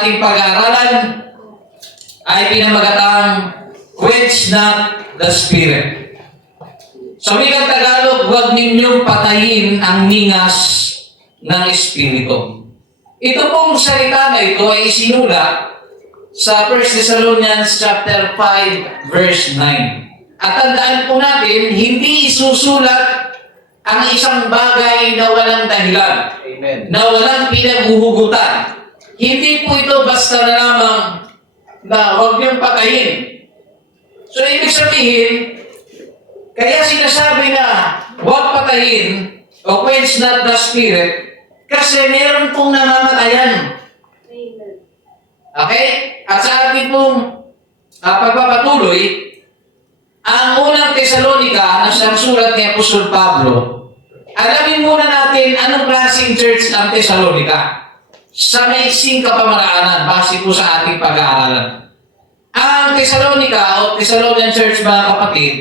ating pag-aaralan ay pinamagatang Quench Not the Spirit. Sa wikang Tagalog, huwag ninyong patayin ang ningas ng Espiritu. Ito pong salita na ito ay isinulat sa 1 Thessalonians chapter 5, verse 9. At tandaan po natin, hindi isusulat ang isang bagay na walang dahilan. Amen. Na walang pinaghuhugutan. Hindi po ito basta na lamang na huwag niyong patayin. So, ibig sabihin, kaya sinasabi na huwag patayin o quench not the spirit kasi meron pong namamatayan. Okay? At sa ating pong pagpapatuloy, ang unang Tesalonica na siyang sulat ni Apostol Pablo, alamin muna natin anong klaseng church ang Tesalonica sa maiksing kapamaraanan base po sa ating pag-aaralan. Ang Tesalonica o Thessalonian Church, mga kapatid,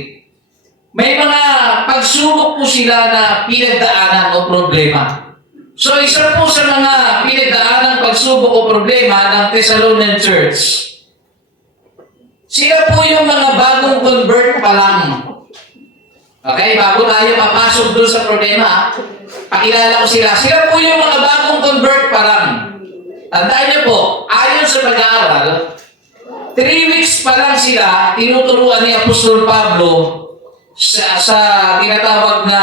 may mga pagsubok po sila na pinagdaanan o problema. So isa po sa mga pinagdaanan pagsubok o problema ng Thessalonian Church, sila po yung mga bagong convert pa lang. Okay, bago tayo papasok doon sa problema, pakilala ko sila. Sila po yung mga bagong convert pa lang. Tandaan niyo po, ayon sa pag-aaral, 3 weeks pa lang sila, tinuturuan ni Apostol Pablo sa tinatawag na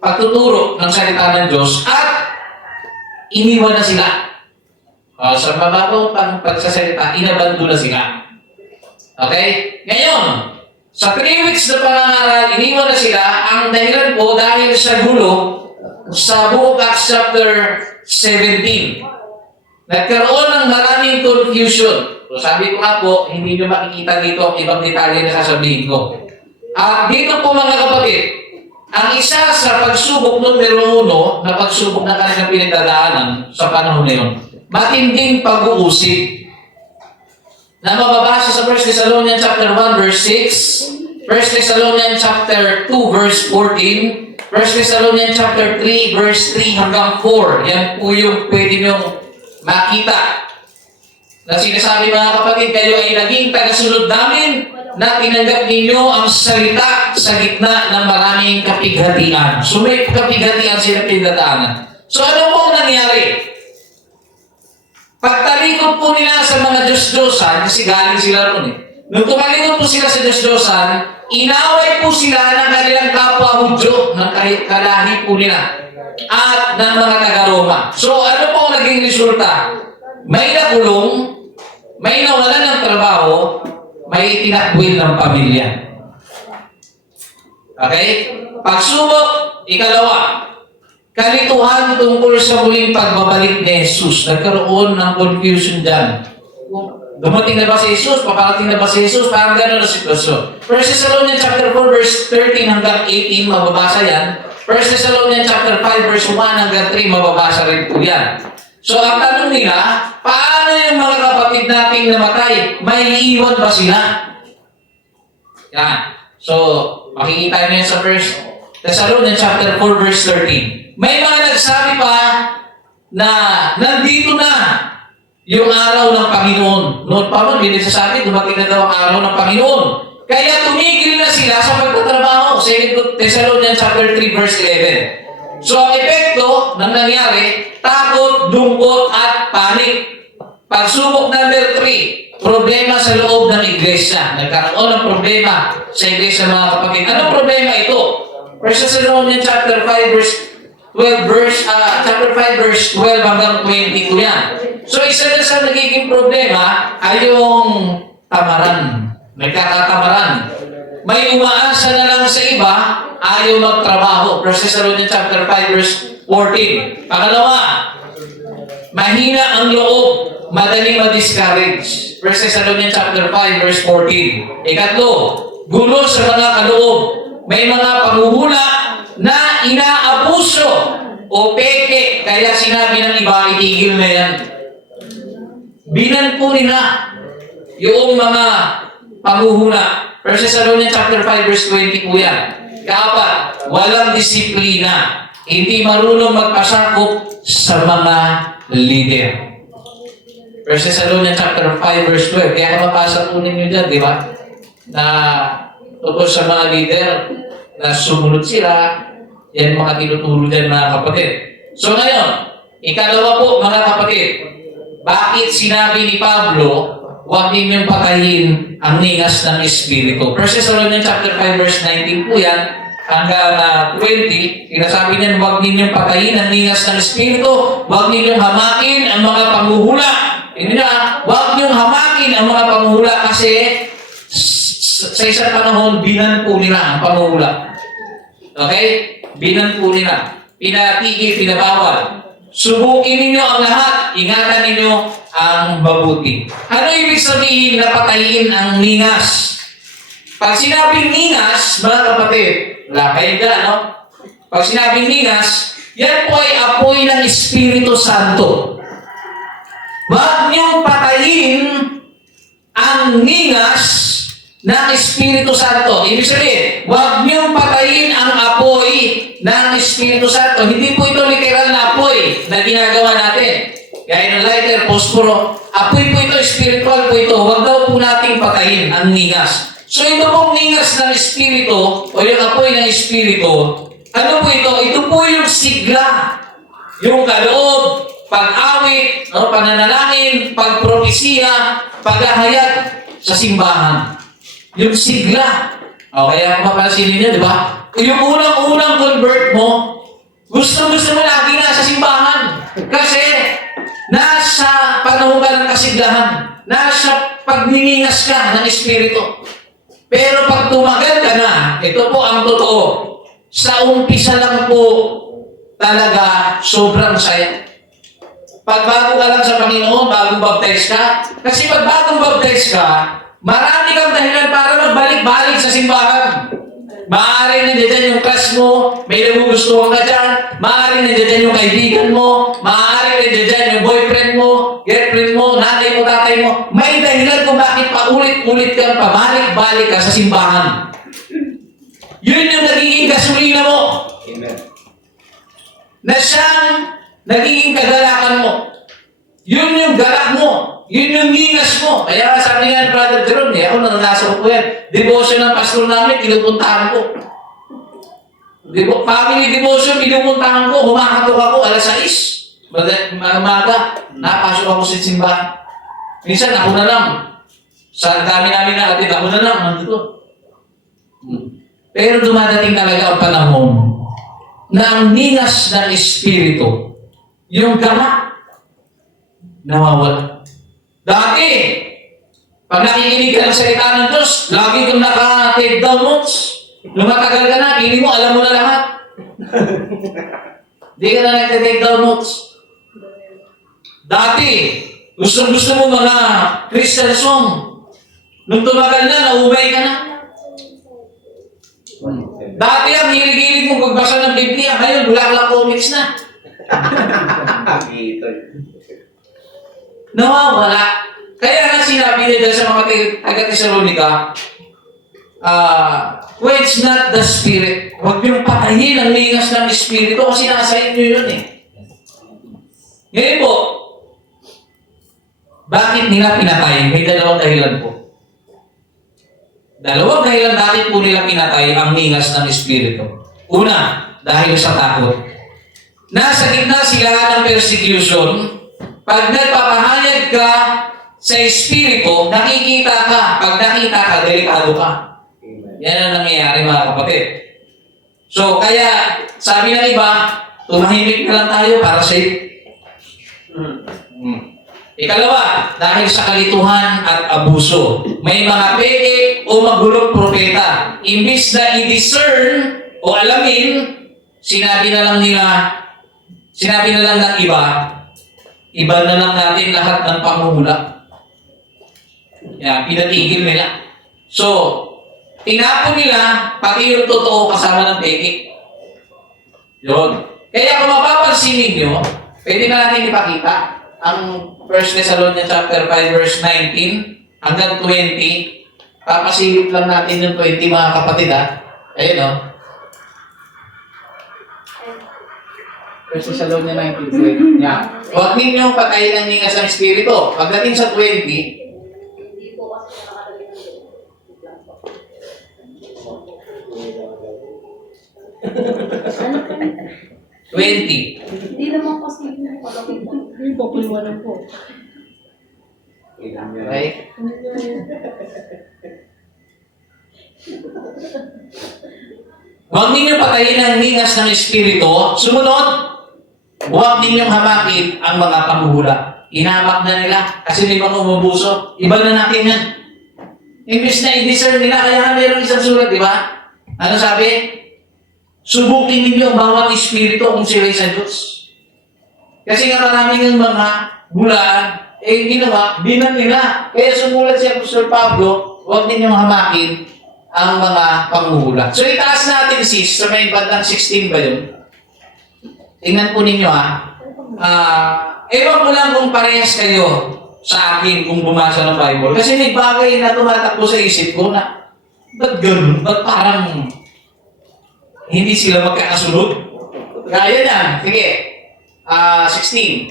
pagtuturo ng salita ng Diyos at iniwan na sila. Sa mababang pagsasalita, inabando na sila. Okay? Ngayon, sa 3 weeks na pangangaral, iniwan na sila. Ang dahilan po dahil sa gulo sa Book of Acts chapter 17. Nagkaroon ng maraming confusion. So sabi ko nga po, hindi nyo makikita dito ang ibang detalye na sasabihin ko. At dito po mga kapatid, ang isa sa pagsubok numero 1 na pagsubok na kanilang pinagdadaanan sa panahon na yun, matinding pag-uusig. Na mababasa sa 1 Thessalonians chapter 1 verse 6, 1 Thessalonians chapter 2 verse 14, 1 Thessalonians chapter 3 verse 3 hanggang 4. Yan po yung pwede nyong makita. Na sinasabi mga kapatid, kayo ay naging tagasunod namin na tinanggap ninyo ang salita sa gitna ng maraming kapighatian. So may kapighatian sila pinagdadaanan. So ano po nangyari? Pagtalikod po nila sa mga Diyos-Diyosan, kasi galing sila ron eh. Nung tumalikod po sila sa Diyos-Diyosan, inaway po sila ng kanilang kapwa-Hudyo, ng kalahi po nila, at ng mga taga-Roma. So ano po ang naging resulta? May nakulong, may nawalan ng trabaho, may itinakwil ng pamilya. Okay? Pagsubok, ikalawa, kalituhan tungkol sa muling pagbabalik ni Jesus. Nagkaroon ng confusion dyan. Dumating na ba si Jesus? Paparating na ba si Jesus? Parang gano'n na sitwasyon. 1 Thessalonians chapter 4 verse 13 hanggang 18, mababasa yan. 1 Thessalonians chapter 5 verse 1 hanggang 3, mababasa rin po yan. So ang tanong nila, paano yung mga kapatid nating namatay? May iiwan ba sila? Yan. So, makikita niyo yan sa 1 Thessalonians chapter 4 verse 13. May mga nagsabi pa na nandito na yung araw ng Panginoon. Noon pa ron, hindi nagsasabi, dumating na daw ang araw ng Panginoon. Kaya tumigil na sila sa pagtatrabaho. 2 Thessalonians chapter 3 verse 11. So, ang epekto ng nangyari, takot, lungkot, at panik. Pagsubok number 3, problema sa loob ng iglesia. Nagkaroon ng problema sa iglesia, mga kapatid. Anong problema ito? 1 Thessalonians chapter 5 verse 12 chapter 5 verse 12 hanggang 22 yan. So, isa na sa nagiging problema ay yung tamaran. Nagkakatamaran. May umaasa na lang sa iba, ayaw magtrabaho. 1 Thessalonians chapter 5 verse 14. Pangalawa, mahina ang loob, madaling ma-discourage. 1 Thessalonians chapter 5 verse 14. Ikatlo, gulo sa mga kaloob. May mga panghuhula na inaabuso o peke, kaya sinabi ng iba, itigil na yan. Binanpo nila yung mga panghuhula. 1 Thessalonians chapter 5 verse 20 po yan. Kaapat, walang disiplina. Hindi marunong magpasakop sa mga leader. 1 Thessalonians chapter 5 verse 12. Kaya mapasa po ninyo dyan, di ba? Na tungkol sa mga leader na sumunod sila, yan mga tinuturo dyan mga kapatid. So ngayon, ikalawa po mga kapatid, bakit sinabi ni Pablo, huwag ninyong patayin ang ningas ng Espiritu? 1 Thessalonians chapter 5 verse 19 po yan, hanggang 20, sinasabi niyan, huwag ninyong patayin ang ningas ng Espiritu, huwag ninyong hamakin ang mga panguhula. Hindi na, huwag ninyong hamakin ang mga panguhula kasi sa isang panahon, binan po nila ang panguhula. Okay? Binan po nila. Pinatigil, pinabawal. Subukin ninyo ang lahat. Ingatan ninyo ang mabuti. Ano ibig sabihin na patayin ang ningas? Pag sinabing ningas, mga kapatid, wala kayo dyan, no? Pag sinabing ningas, yan po ay apoy ng Espiritu Santo. Huwag niyong patayin ang ningas ng Espiritu Santo. Ibig sabihin, huwag niyong patayin ang apoy ng Espiritu Santo. Hindi po ito literal na apoy na ginagawa natin. Gaya ng lighter, posporo. Apoy po ito, spiritual po ito. Huwag daw po nating patayin ang ningas. So ito pong ningas ng Espiritu, o yung apoy ng Espiritu, ano po ito? Ito po yung sigla, yung kaloob, pag-awit, no, pananalangin, pagpropesiya, paghahayag sa simbahan. Yung sigla. O, kaya mapapansin ninyo, di ba? Yung unang-unang convert mo, gusto mo lagi na sa simbahan. Kasi, nasa panahon ka ng kasiglahan. Nasa pagniningas ka ng Espiritu. Pero pag tumagal ka na, ito po ang totoo. Sa umpisa lang po, talaga, sobrang saya. Pag bago ka lang sa Panginoon, bagong baptize ka. Kasi pag bagong baptize ka, marami kang dahilan para magbalik-balik sa simbahan. Maaaring nandiyan yung crush mo, may nagugustuhan ka dyan. Maaaring nandiyan yung kaibigan mo. Maaaring nandiyan yung boyfriend mo, girlfriend mo, nanay mo, tatay mo. May dahilan kung bakit paulit-ulit kang pabalik-balik ka sa simbahan. Yun yung nagiging gasolina mo. Amen. Na siyang nagiging kagalakan mo. Yun yung galak mo. Yun yung ningas mo. Kaya sabi nga ni Brother Jerome, ako nananasa ko yan. Devotion ng pastor namin, pinupuntahan ko. Family devotion, pinupuntahan ko. Humakatok ako, alas 6. Umaga, napasok ako sa simbahan. Minsan, ako na lang. Sa dami namin na atid, ako na lang. Nandito. Pero dumadating talaga ang panahon na ang ningas ng Espiritu, yung galak, nawawala. Dati, pag nakikinig ka ng salita ng Diyos, lagi kang naka-take down notes. Lumatagal ka na, piling mo, alam mo na lahat. Hindi ka na nag-take down notes. Dati, gusto mo mga Christian song. Nung tumagal na, naumay ka na. Dati ang hilig-hilig mo magbasa ng Biblia, ngayon, bulaklak comics na. Nawawala. Kaya nga sinabi nila sa mga taga-Thessalonica, quench not the spirit. Huwag niyong patayin ang ningas ng Espiritu kasi nasa inyo yun eh. Ngayon po, bakit nila pinatay? May dalawang dahilan po. Dalawang dahilan bakit po nila pinatay ang ningas ng Espiritu. Una, dahil sa takot. Nasa gitna sila ng persecution. Pag nagpapahayag ka sa Espiritu, nakikita ka. Pag nakita ka, delikado ka. Yan ang nangyayari mga kapatid. So, kaya, sabi ng iba, tumahimik na lang tayo para safe. Ikalawa, dahil sa kalituhan at abuso. May mga peke o magulong propeta. Imbis na i-discern o alamin, sinabi na lang ng iba na lang natin lahat ng pangungula. Yan, pinatigil nila. So, tinapon nila, pati yung totoo kasama ng peke. Yun. Kaya kung mapapansin ninyo, pwede na natin ipakita ang 1 Thessalonians chapter 5 verse 19 hanggang 20. Papasilip lang natin yung 20 mga kapatid ha. Ayun o. 1 Thessalonians 19:20. Yan. Huwag ninyong patayin ang ningas ng Espiritu. Pagdating sa 20, Hindi po kasi nakalagay ng doon. Wait lang po. Ano po? 20. Hindi naman kasi nakalagay ng Hindi po, puliwanan po. Okay? Huwag ninyong patayin ang ningas ng Espiritu. Sumunod, huwag ninyong hamakin ang mga panghuhula. Inamak na nila kasi may mga umubuso. Iba na natin yan. Imbis na i-discern nila, kaya nga meron isang sulat, di ba? Ano sabi? Subukin ninyo ang bawat espiritu kung sila'y sa Diyos. Kasi nga maraming ng mga hulaan, ginawa, binan nila. Kaya sumulat si Apostol Pablo, huwag ninyong hamakin ang mga panghuhula. So itaas natin sis, sa may bandang 16 ba yun? Tingnan po ninyo ewan ko lang kung parehas kayo sa akin kung bumasa ng Bible. Kasi may bagay na tumatakbo sa isip ko na, ba't ganun? Ba't parang hindi sila magkakasunod? Gaya yan. Sige. 16.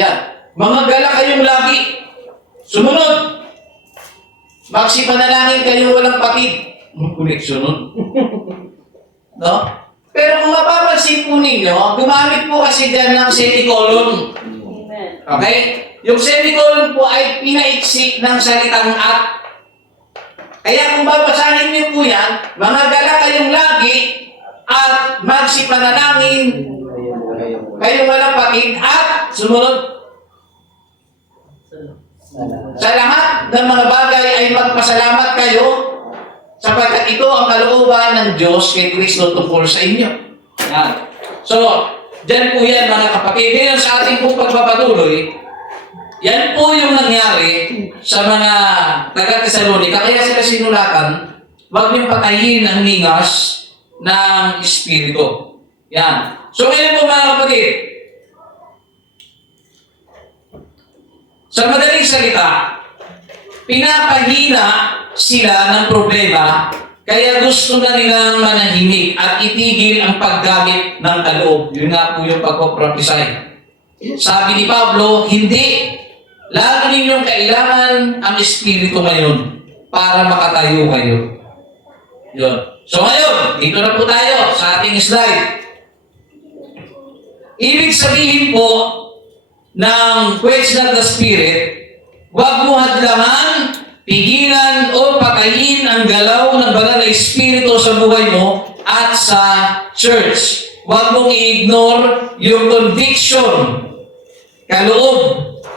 Yan. Mga gala kayong lagi. Sumunod. Magsipanalangin kayong walang patid. Kulit sunod. No? Pero kung mapapansin po ninyo, gumamit po kasi dyan ng semicolon. Amen. Okay? Yung semicolon po ay pinaiksi ng salitang at. Kaya kung babasahin niyo po yan, mga gala kayong lagi at magsipanalangin kayong walang patid at sumunod. Sa lahat ng mga bagay ay magpasalamat kayo sapagkat ito ang kalooban ng Diyos kay Kristo tungkol sa inyo. Yan. So, dyan po yan mga kapatid. Ngayon sa ating pong pagpapatuloy, yan po yung nangyari sa mga taga-Thessalonica. Kaya sila sinulatan, huwag niyong patayin ang ningas ng Espiritu. Yan. So ngayon po mga kapatid, sa madaling salita, pinapahina sila ng problema kaya gusto na nilang manahimik at itigil ang paggamit ng kaloob. Yun nga po yung pagpaprophesy. Sabi ni Pablo, hindi. Lalo ninyong kailangan ang Espiritu ngayon para makatayo kayo. Yun. So ngayon, dito na po tayo sa ating slide. Ibig sabihin po ng quench ng the Spirit, huwag mo hadlangan, pigilan o patayin ang galaw ng banal na Espiritu sa buhay mo at sa church. Huwag mong i-ignore yung conviction, kaloob,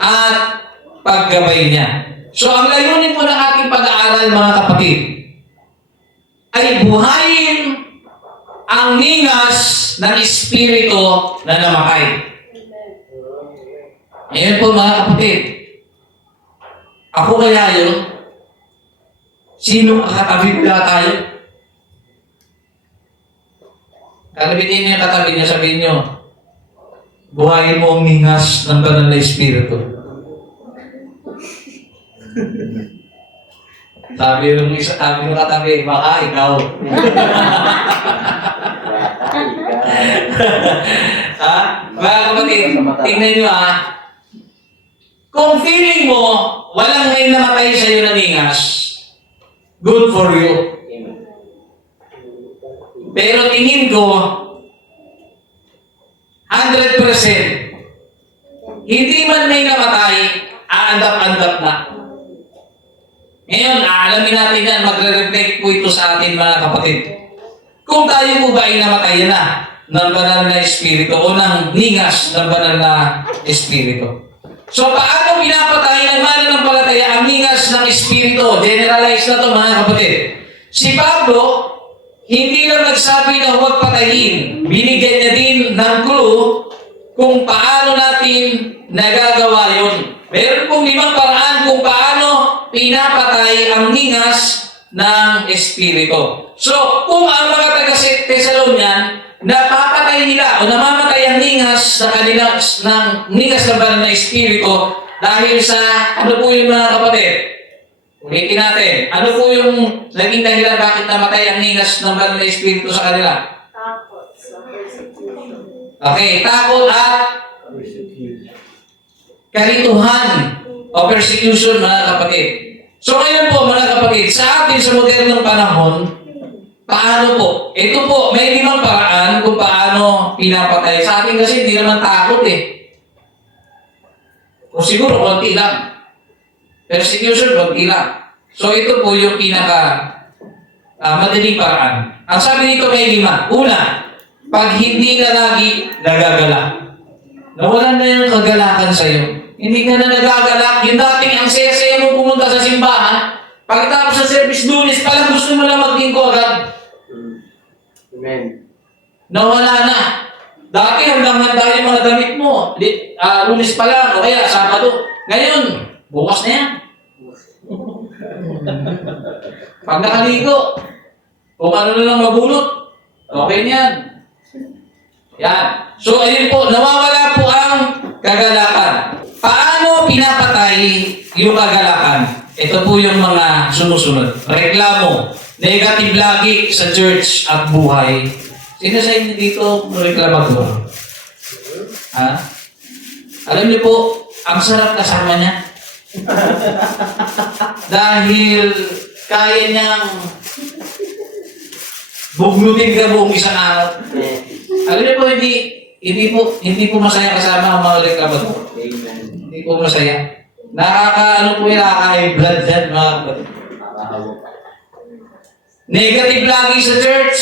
at paggabay niya. So, ang layunin po ng ating pag-aaral, mga kapatid, ay buhayin ang ningas ng Espiritu na namatay. Ayan po, mga kapatid. Ako kaya yun? Sino katabi na tayo? Kalabitin niyo yung katabi niyo, sabihin niyo, buhayin mo ang ningas ng banal na Espiritu. Sabi yung isa, sabi ng katabi, baka ikaw. Ha? Mga kapatid, tingnan niyo kung feeling mo, walang may namatay sa iyo na ningas, good for you. Pero tingin ko, 100%, hindi man may namatay, aandap-andap na. Ngayon, aalamin natin yan, magre-reflect po ito sa atin mga kapatid. Kung tayo po ba ay namatay na ng banal na Espiritu o ng ningas ng banal na Espiritu. So, paano pinapatay ng mananampalataya ang ningas ng Espiritu? Generalize na ito mga kapatid. Si Pablo, hindi lang nagsabi na huwag patayin. Binigyan niya din ng clue kung paano natin nagagawa yun. Meron pong 5 paraan kung paano pinapatay ang ningas ng Espiritu. So, kung ang mga taga-Thessalonian, napapatay nila o namamatay ang ningas na kanila ng ningas ng banal na Espiritu dahil sa, ano po yung mga kapatid? Ulitin natin. Ano po yung naging dahilan bakit namatay ang ningas ng banal na Espiritu sa kanila? Takot sa persecution. Okay, takot at kalituhan o persecution, mga kapatid. So ngayon po, mga kapatid, sa atin sa modernong panahon, paano po? Ito po, may 5 paraan kung paano pinapatay. Sa atin kasi hindi naman takot eh. O siguro, konti lang. Persecution, konti lang. So ito po yung madaling paraan. Ang sabi dito may 5. Una, pag hindi ka lagi nagagalak. Nawalan na yung kagalakan sa'yo. Hindi ka na nagagalak. Yung dating ang saya-saya mo pumunta sa simbahan, pagkatapos sa service Lunes, palang gusto mo lang maglingko agad. Amen. Nawala na. Dati hanggang handa yung mga damit mo. Lunes pa lang, o kaya Sabado. Ngayon, bukas na yan. Pag nakaligo, kung ano na lang mabulot, okay na yan. Yan. So, ayun po, nawawala po ang kagalakan. Paano pinapatay yung kagalakan? Ito po yung mga sumusunod. Reklamo. Negative lagi sa church at buhay. Sino sa inyo dito reklamador? Ha? Alam niyo po, ang sarap kasama niya. Dahil kaya niyang bugnutin ka buong isang araw. Alam niyo po, hindi po masaya kasama ang mga reklamador. Amen. Hindi po masaya. Nakaka-high blood yan, mga kapatid. Negative lagi sa church.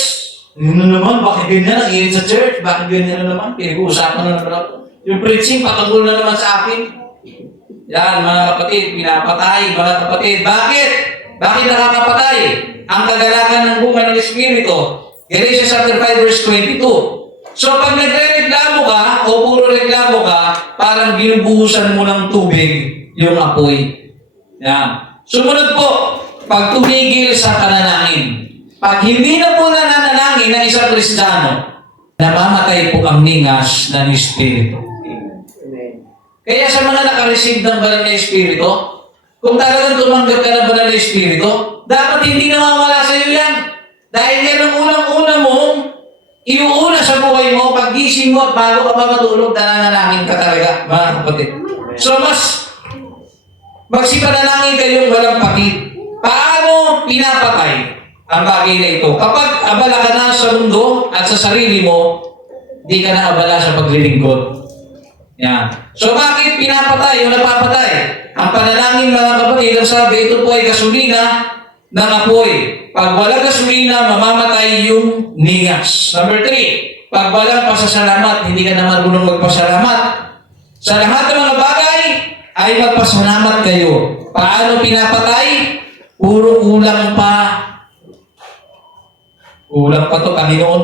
Yun na naman, bakit ganyan? Ang init sa church, bakit ganyan na naman? Pinag-uusapan na naman. Yung preaching, patungkol na naman sa akin. Yan, mga kapatid, pinapatay, mga kapatid. Bakit? Bakit nakakapatay? Ang kagalakan ng bunga ng Espiritu. Galatians chapter 5, verse 22. So, pag nagre-reklamo ka, o puro reklamo ka, parang binubuhusan mo ng tubig yung apoy. Yan. Sumunod po, pag tumigil sa pananangin. Pag hindi na po nananangin ng isang Kristiyano, namamatay po ang ningas ng Espiritu. Amen. Kaya sa mga nakareceive ng banal na Espiritu, kung talagang tumanggap ka ng banal na Espiritu, dapat hindi nawawala sa iyo yan. Dahil yan ang unang-una mong iuuna sa buhay mo, pag-gising mo at bago ka pa matulog, nananalangin ka talaga, mga kapatid. So mas magsipanalangin kayong walang pakit. Paano pinapatay ang bagay na ito? Kapag abala ka na sa mundo at sa sarili mo, di ka na abala sa paglilingkod. Yan. So bakit pinapatay o napapatay? Ang panalangin, mga kapatid, ang sabi, ito po ay gasolina ng apoy. Pag walang gasolina, mamamatay yung ningas. Number 3, pag walang pasasalamat, hindi ka na marunong magpasalamat. Sa lahat ng mga bagay, ay magpasalamat kayo. Paano pinapatay? Puro ulang pa. Ulang pa to, Panginoon.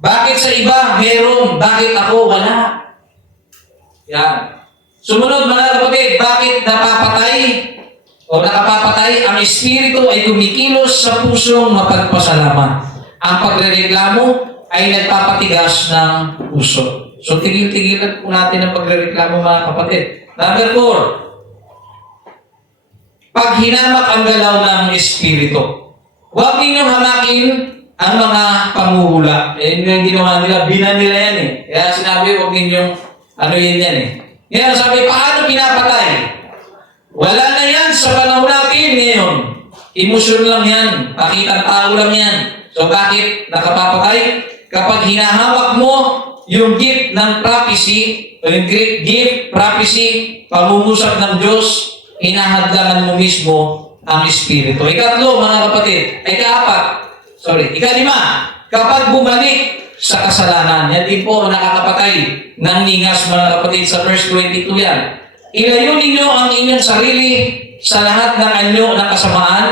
Bakit sa iba meron? Bakit ako wala? Yan. Sumunod, mga kapatid, bakit napapatay o nakapapatay? Ang Espiritu ay kumikilos sa pusong mapagpasalamat. Ang pagrereklamo ay nagpapatigas ng puso. So, tigil-tigilan po natin ang pagrereklamo, mga kapatid. Number 4, pag hinamak ang galaw ng Espiritu, huwag ninyong hamakin ang mga panguhula. Yan yung ginawa nila, binan nila yan eh. Kaya sinabi, huwag ninyong yan eh. Ngayon sabi, paano pinapatay? Wala na yan sa panahon natin ngayon. Emosyon lang yan. Pakitang tao lang yan. So bakit nakapapatay? Kapag hinahawak mo yung gift ng prophecy, o yung gift, prophecy, pangungusap ng Diyos, hinahadlangan mo mismo ang Espiritu. Ikatlo, mga kapatid, Ikalima, kapag bumalik sa kasalanan, yan din po nakakapatay ng ningas, mga kapatid, sa verse 22 yan. Ilayo ninyo ang inyong sarili sa lahat ng anyo ng kasamaan.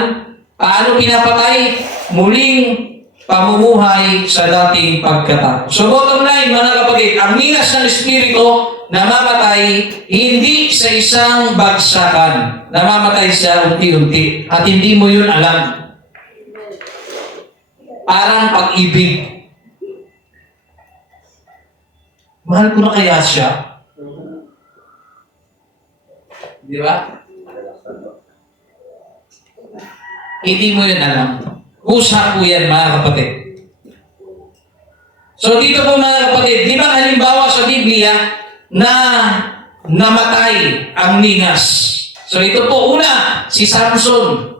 Paano pinapatay? Muling pamumuhay sa dating pagkatao. So bottom line, mga kapatid, ang ningas ng Espiritu namamatay hindi sa isang bagsakan. Namamatay siya unti-unti at hindi mo yun alam. Parang pag-ibig. Mahal ko na kaya siya? Di ba? Hindi mo yun alam. Kusa po yan, mga kapatid. So dito po mga kapatid, di ba halimbawa sa Biblia na namatay ang ningas? So ito po una, si Samson.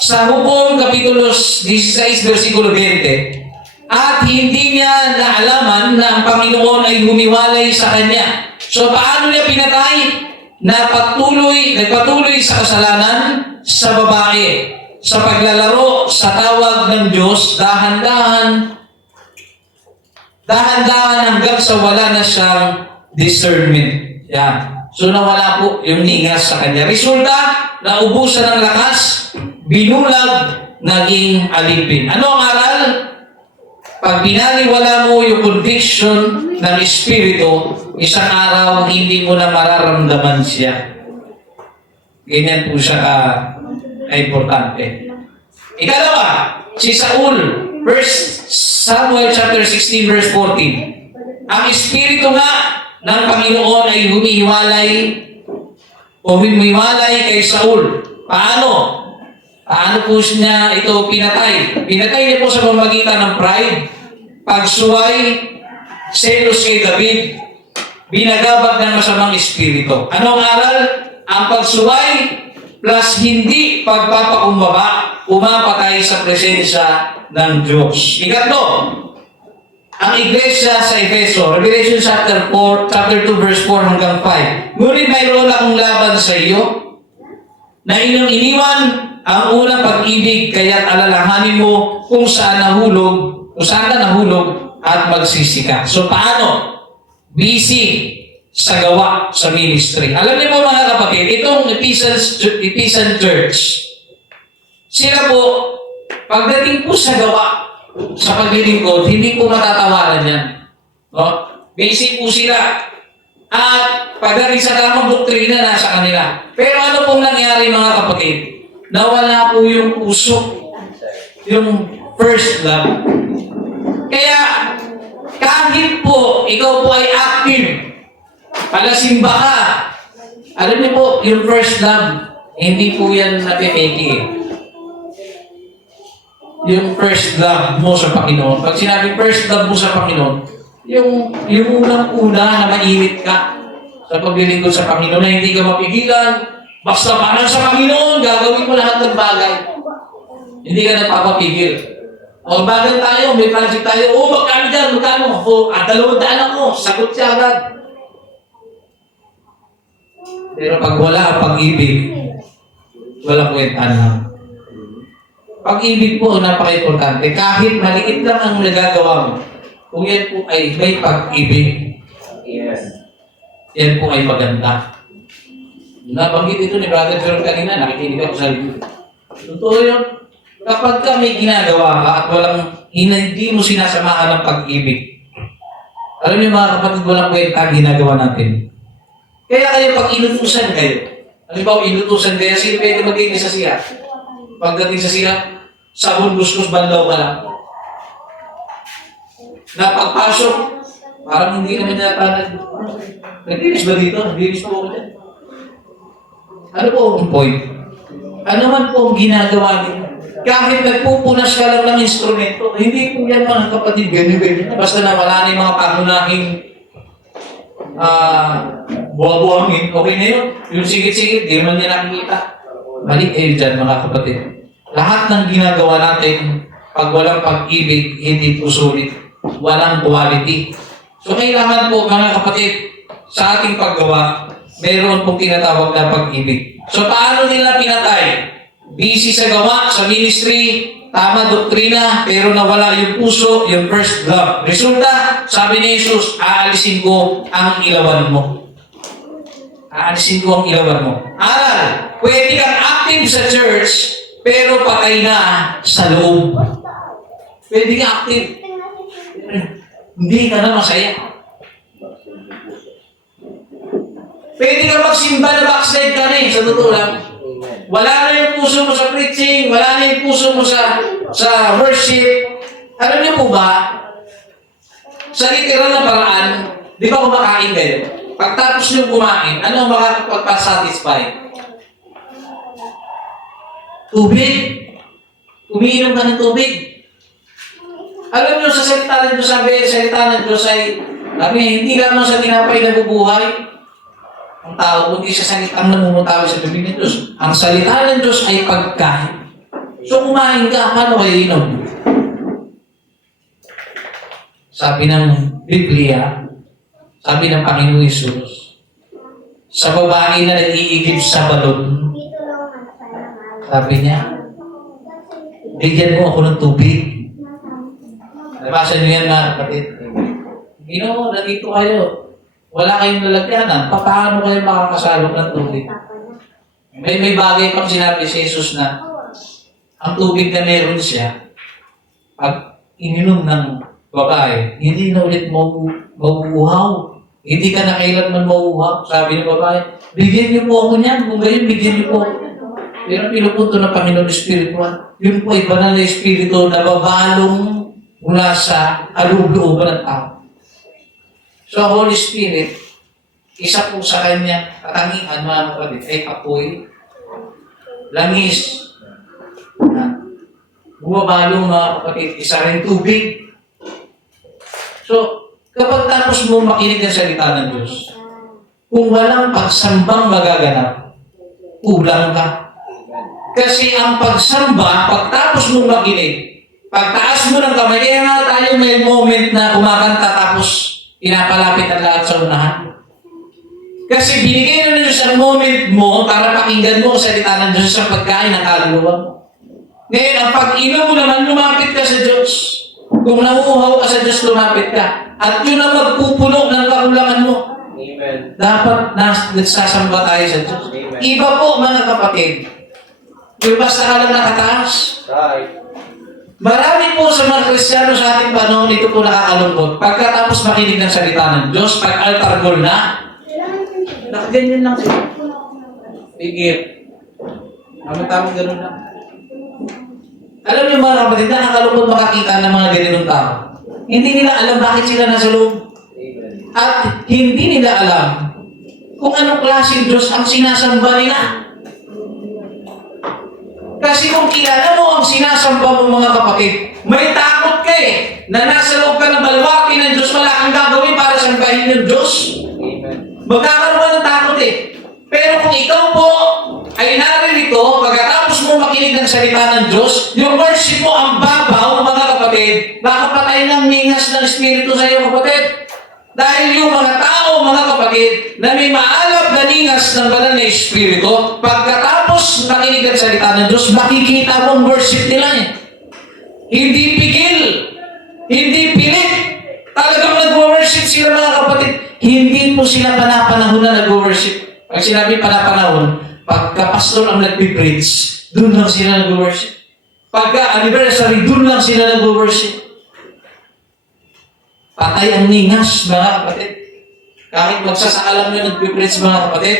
Sa Hukom Kapitulo 16, versikulo 20, at hindi niya naalaman na ang Panginoon ay humiwalay sa kanya. So paano niya pinatay? Nagpatuloy sa kasalanan sa babae, sa paglalaro sa tawag ng Diyos, dahan-dahan hanggang sa wala na siyang discernment. Yan. So nawala po yung ningas sa kanya. Resulta, naubusan ng lakas, binulag, naging alipin. Ano ang aral? Pag binaliwala mo yung conviction ng Espiritu, isang araw hindi mo na mararamdaman siya. Ganyan po siya importante. Ikalawa, si Saul, 1 Samuel chapter 16 verse 14. Ang Espiritu nga ng Panginoon ay humiwalay kay Saul. Paano? Paano po niya ito pinatay? Pinatay niya po sa pamamagitan ng pride, pagsuway, selos kay David, binagabag ng masamang espiritu. Anong aral? Ang pagsuway plus hindi pagpapakumbaba, umapatay sa presensya ng Diyos. Ikatlo, ang iglesia sa Efeso, Revelation chapter 2 verse 4 hanggang 5. Ngunit mayroon akong laban sa iyo, na inyong iniwan ang unang pag-ibig, kaya't alalahanin mo kung saan ka nahulog at magsisika. So paano? Busy sa gawa sa ministry. Alam niyo po mga kapatid, itong Ephesian Church, sila po, pagdating po sa gawa, sa paglilingkod, hindi po matatawaran yan. No? Busy po sila. At pagdating sa tamang doktrina, nasa kanila. Pero ano pong nangyari mga kapatid? Nawala po yung puso, yung first love. Kaya, kahit po ikaw po ay active, palasimba ka, alam niyo po, yung first love, hindi po yan napipeki. Yung first love mo sa Panginoon. Pag sinabi first love mo sa Panginoon, yung unang-una na mainit ka sa paglilingkod sa Panginoon na hindi ka mapigilan, basta parang sa Panginoon, gagawin mo lahat ng bagay. Hindi ka nagpapapigil. O bagay tayo, may project tayo, magkano dyan, magkano? O, 200 ako, sagot siya agad. Pero pag wala ang pag-ibig, walang kwentahan. Pag-ibig po, napaka-importante. Kahit maliit lang ang nagagawa mo, kung yan po ay may pag-ibig, Yes. yan po ay maganda. Nabanggit ito ni Brother John kanina, nakikinig ako sa libro. Totoo yun. Kapag ka may ginagawa ka at hindi mo sinasamahan ng pag-ibig, alam niyo mga kapatid, walang kwenta ang ginagawa natin. Kaya kayo pag inutusan kayo, halimbawa inutusan kayo, sino pwede magiging sa siya? Pagdating sa siya, sabon, kuskus, banlaw ka lang. Na pagpasok, parang hindi naman natatanag. Nag-inis ba dito? Nag-inis po ako dyan. Ano po ang point? Ano man po ang ginagawa niyo? Kahit nagpupunas ka lang ng instrumento, hindi po yan mga kapatid, ganyan-ganyan. Basta na wala na yung mga pangunahing buwa-buwangin, okay na yun. Yung sigit-sigit, di man niya nakikita. Mali kayo dyan mga kapatid. Lahat ng ginagawa natin, pag walang pag-ibig, hindi po sulit. Walang quality. So kailangan po mga kapatid, sa ating paggawa, meron pong tinatawag na pag-ibig. So paano nila pinatay? Busy sa gawa, sa ministry, tama doktrina, pero nawala yung puso, yung first love. Resulta, sabi ni Jesus, aalisin ko ang ilawan mo. Aalisin ko ang ilawan mo. Aral, pwede kang active sa church, pero patay na sa loob. Pwede kang active. Hindi ka na masaya. Pwede ka magsimba na backslide ka na eh, sa totoo lang. Wala na yung puso mo sa preaching, wala na yung puso mo sa worship. Alam niyo po ba, sa literal na paraan, di ba kumakain kayo? Pagtapos niyo kumain, ano ang makakapagpasatisfy? Tubig. Umiinom ka ng tubig. Alam niyo, sa salita ng Diyos, salita ng Diyos ay, hindi lamang sa tinapay nabubuhay ang tao, kundi sa salitang namumutawi sa bibig ng Diyos. Ang salita ng Diyos ay pagkain. So, kumain ka, paano kayo inom? Sabi ng Biblia, sabi ng Panginoong Hesus, sa babae na nag-iigib sa balon, sabi niya, bigyan mo ako ng tubig. Nabasa niyo yan, mga kapatid. Ginoo, nandito kayo. Wala kayong lalagyanan. Paano kayo makakasalok ng tubig? May bagay pang sinabi si Jesus na ang tubig na meron siya, pag ininom ng babae, hindi na ulit mauuhaw. Hindi ka na kailanman mauuhaw. Sabi ng babae, bigyan niyo po ako niyan. Kung gayon, bigyan niyo po ako. Pero ang pinupunto ng Panginoon Espiritual, yun po ay banal na Espiritu na babalong mula sa kaloob-looban ng tao. So, Holy Spirit, isa po sa kanyang katangian, mga kapatid, ay apoy, langis, na bumabalong, mga kapatid, isa rin tubig. So, kapag tapos mo makinig ng salita ng Diyos, kung walang pagsambang magaganap, kulang ka. Kasi ang pagsamba, pagtapos mo makinig, pagtaas mo ng kamay, kaya nga tayo may moment na kumakanta tapos pinapalapit ang lahat sa unahan. Kasi binigay na ng Diyos ang moment mo para pakinggan mo ang salita ng Diyos sa pagkain ng kaluluwa mo. Ngayon, ang pag-inom mo naman, lumapit ka sa Diyos. Kung nauuhaw ka sa Diyos, lumapit ka. At yun ang magpupuno ng kakulangan mo. Amen. Dapat nagsasamba tayo sa Diyos. Amen. Iba po, mga kapatid, yung basta ka lang nakataas. Right. Marami po sa mga Kristiyano sa ating panahon, ito po nakakalungkot. Pagkatapos makinig ng salita ng Diyos, pag altar call na, nakaganyan lang siya. Bigit. Tamang ganun lang. Alam niyo mga kapatid, nakakalungkot makakita ng mga ganitong tao. Hindi nila alam bakit sila nasa loob. Amen. At hindi nila alam kung anong klaseng Diyos ang sinasamba nila. Kasi kung kilala mo ang sinasamba mo, mga kapatid, may takot ka na nasa loob ka ng balwarte ng Diyos, wala kang gagawin para sambahin ng Diyos. Amen. Magkakaroon ka ng takot Pero kung ikaw po ay naririto, pagkatapos mo makinig ng salita ng Diyos, yung worship mo ang babaw, mga kapatid, baka patay ng ningas ng Espiritu sa iyo, kapatid. Dahil yung mga tao, mga kapatid, na may maalab na ningas ng banal na Espiritu, pagkatapos makinig ng salita ng Diyos, makikita mo ang worship nila Hindi pigil, hindi pilit. Talagang nag-worship sila, mga kapatid. Hindi po sila panapanahon na nag-worship. Pag sinabi panapanahon, pagka pastor ang nag-preach, doon lang sila nag-worship. Pagka anniversary, doon lang sila nag-worship. Patay ang ningas, mga kapatid. Kahit magsasakalam na nag-preach, mga kapatid,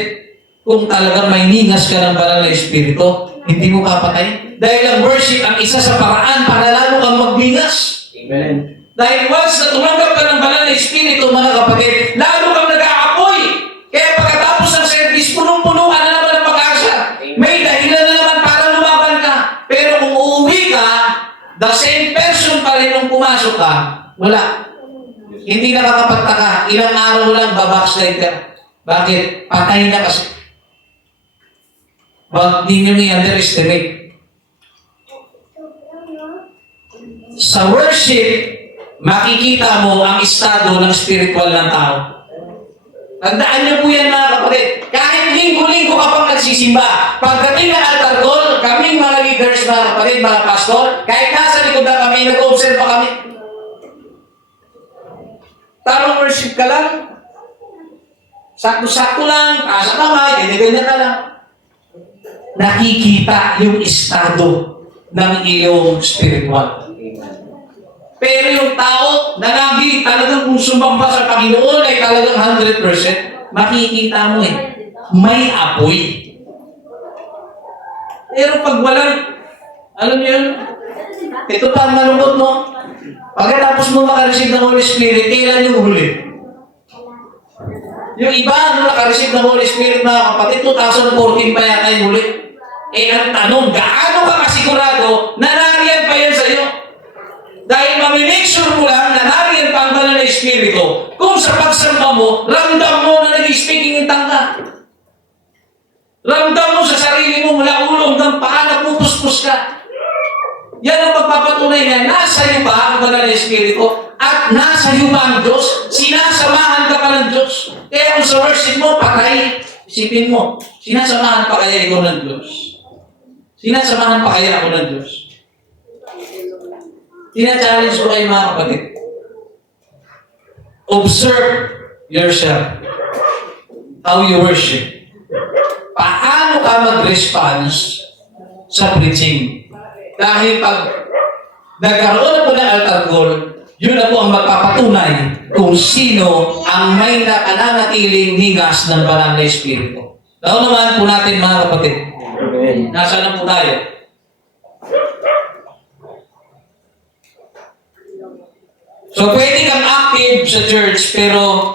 kung talagang may ningas ka ng banal na Espiritu, hindi mo kapatay. Dahil ang worship ang isa sa paraan para lalo kang magningas. Amen. Dahil once na tumanggap ka ng banal na Espiritu, mga kapatid, lalo kang nag-aapoy. Kaya pagkatapos ng service, punong-puno ka na naman ng pag-asa. May dahilan na naman para lumaban ka. Pero kung uuwi ka, the same person pa rin nung pumasok ka, wala. Hindi nakakapagtaka. Ilang araw lang, babackslide ka. Bakit? Patay na kasi. But hindi nyo i-underestimate. Sa worship, makikita mo ang estado ng spiritual ng tao. Tandaan niyo po yan, mga kapatid. Kahit linggo-linggo ka pang nagsisimba, pagdating ng altar call, kaming mga leaders, mga kapatid, mga pastor, kahit nasa likod na kami, nag-observe pa kami. Tamang worship ka lang. Sakto-sakto lang, taas ang kamay, ganyan-ganyan ka lang. Nakikita yung estado ng iyong spiritual. Pero yung tao na lagi talagang kung sumamba sa Panginoon ay talagang 100%, makikita mo may apoy. Pero pag walang, alam niyo yun, ito pa ang malungkot mo. Pagkatapos mo makareceive ng Holy Spirit, kailan yung huli? Yung iba, nakareceive ng Holy Spirit, mga kapatid, 2014 pa yata yung huli. Ang tanong, gaano ka kasigurado na nariyan pa yan sa iyo? Dahil mamimake Espiritu kung sa pagsamba mo, ramdam mo na nag-speaking in tangka. Ramdam mo sa sarili mo mula ulo hanggang paa, nagpupuspos ka. Yan ang pagpapatunay na nasa iyo ba ang banal na Espiritu at nasa iyo ba ang Diyos? Sinasamahan ka pa ng Diyos. Kaya kung sa worship mo, patay, isipin mo, sinasamahan pa kaya ikaw ng Diyos? Sinasamahan pa kaya ako ng Diyos? Tina-challenge ko kayo mga kapatid. Observe yourself. How you worship. Paano ka mag-response sa preaching? Dahil pag nagkaroon na po ng altar call, yun na po ang magpapatunay kung sino ang may nananatiling hingas ng banal na Espiritu. Naunawahan po natin mga kapatid. Nasaan na po tayo? So, pwede kang active sa church, pero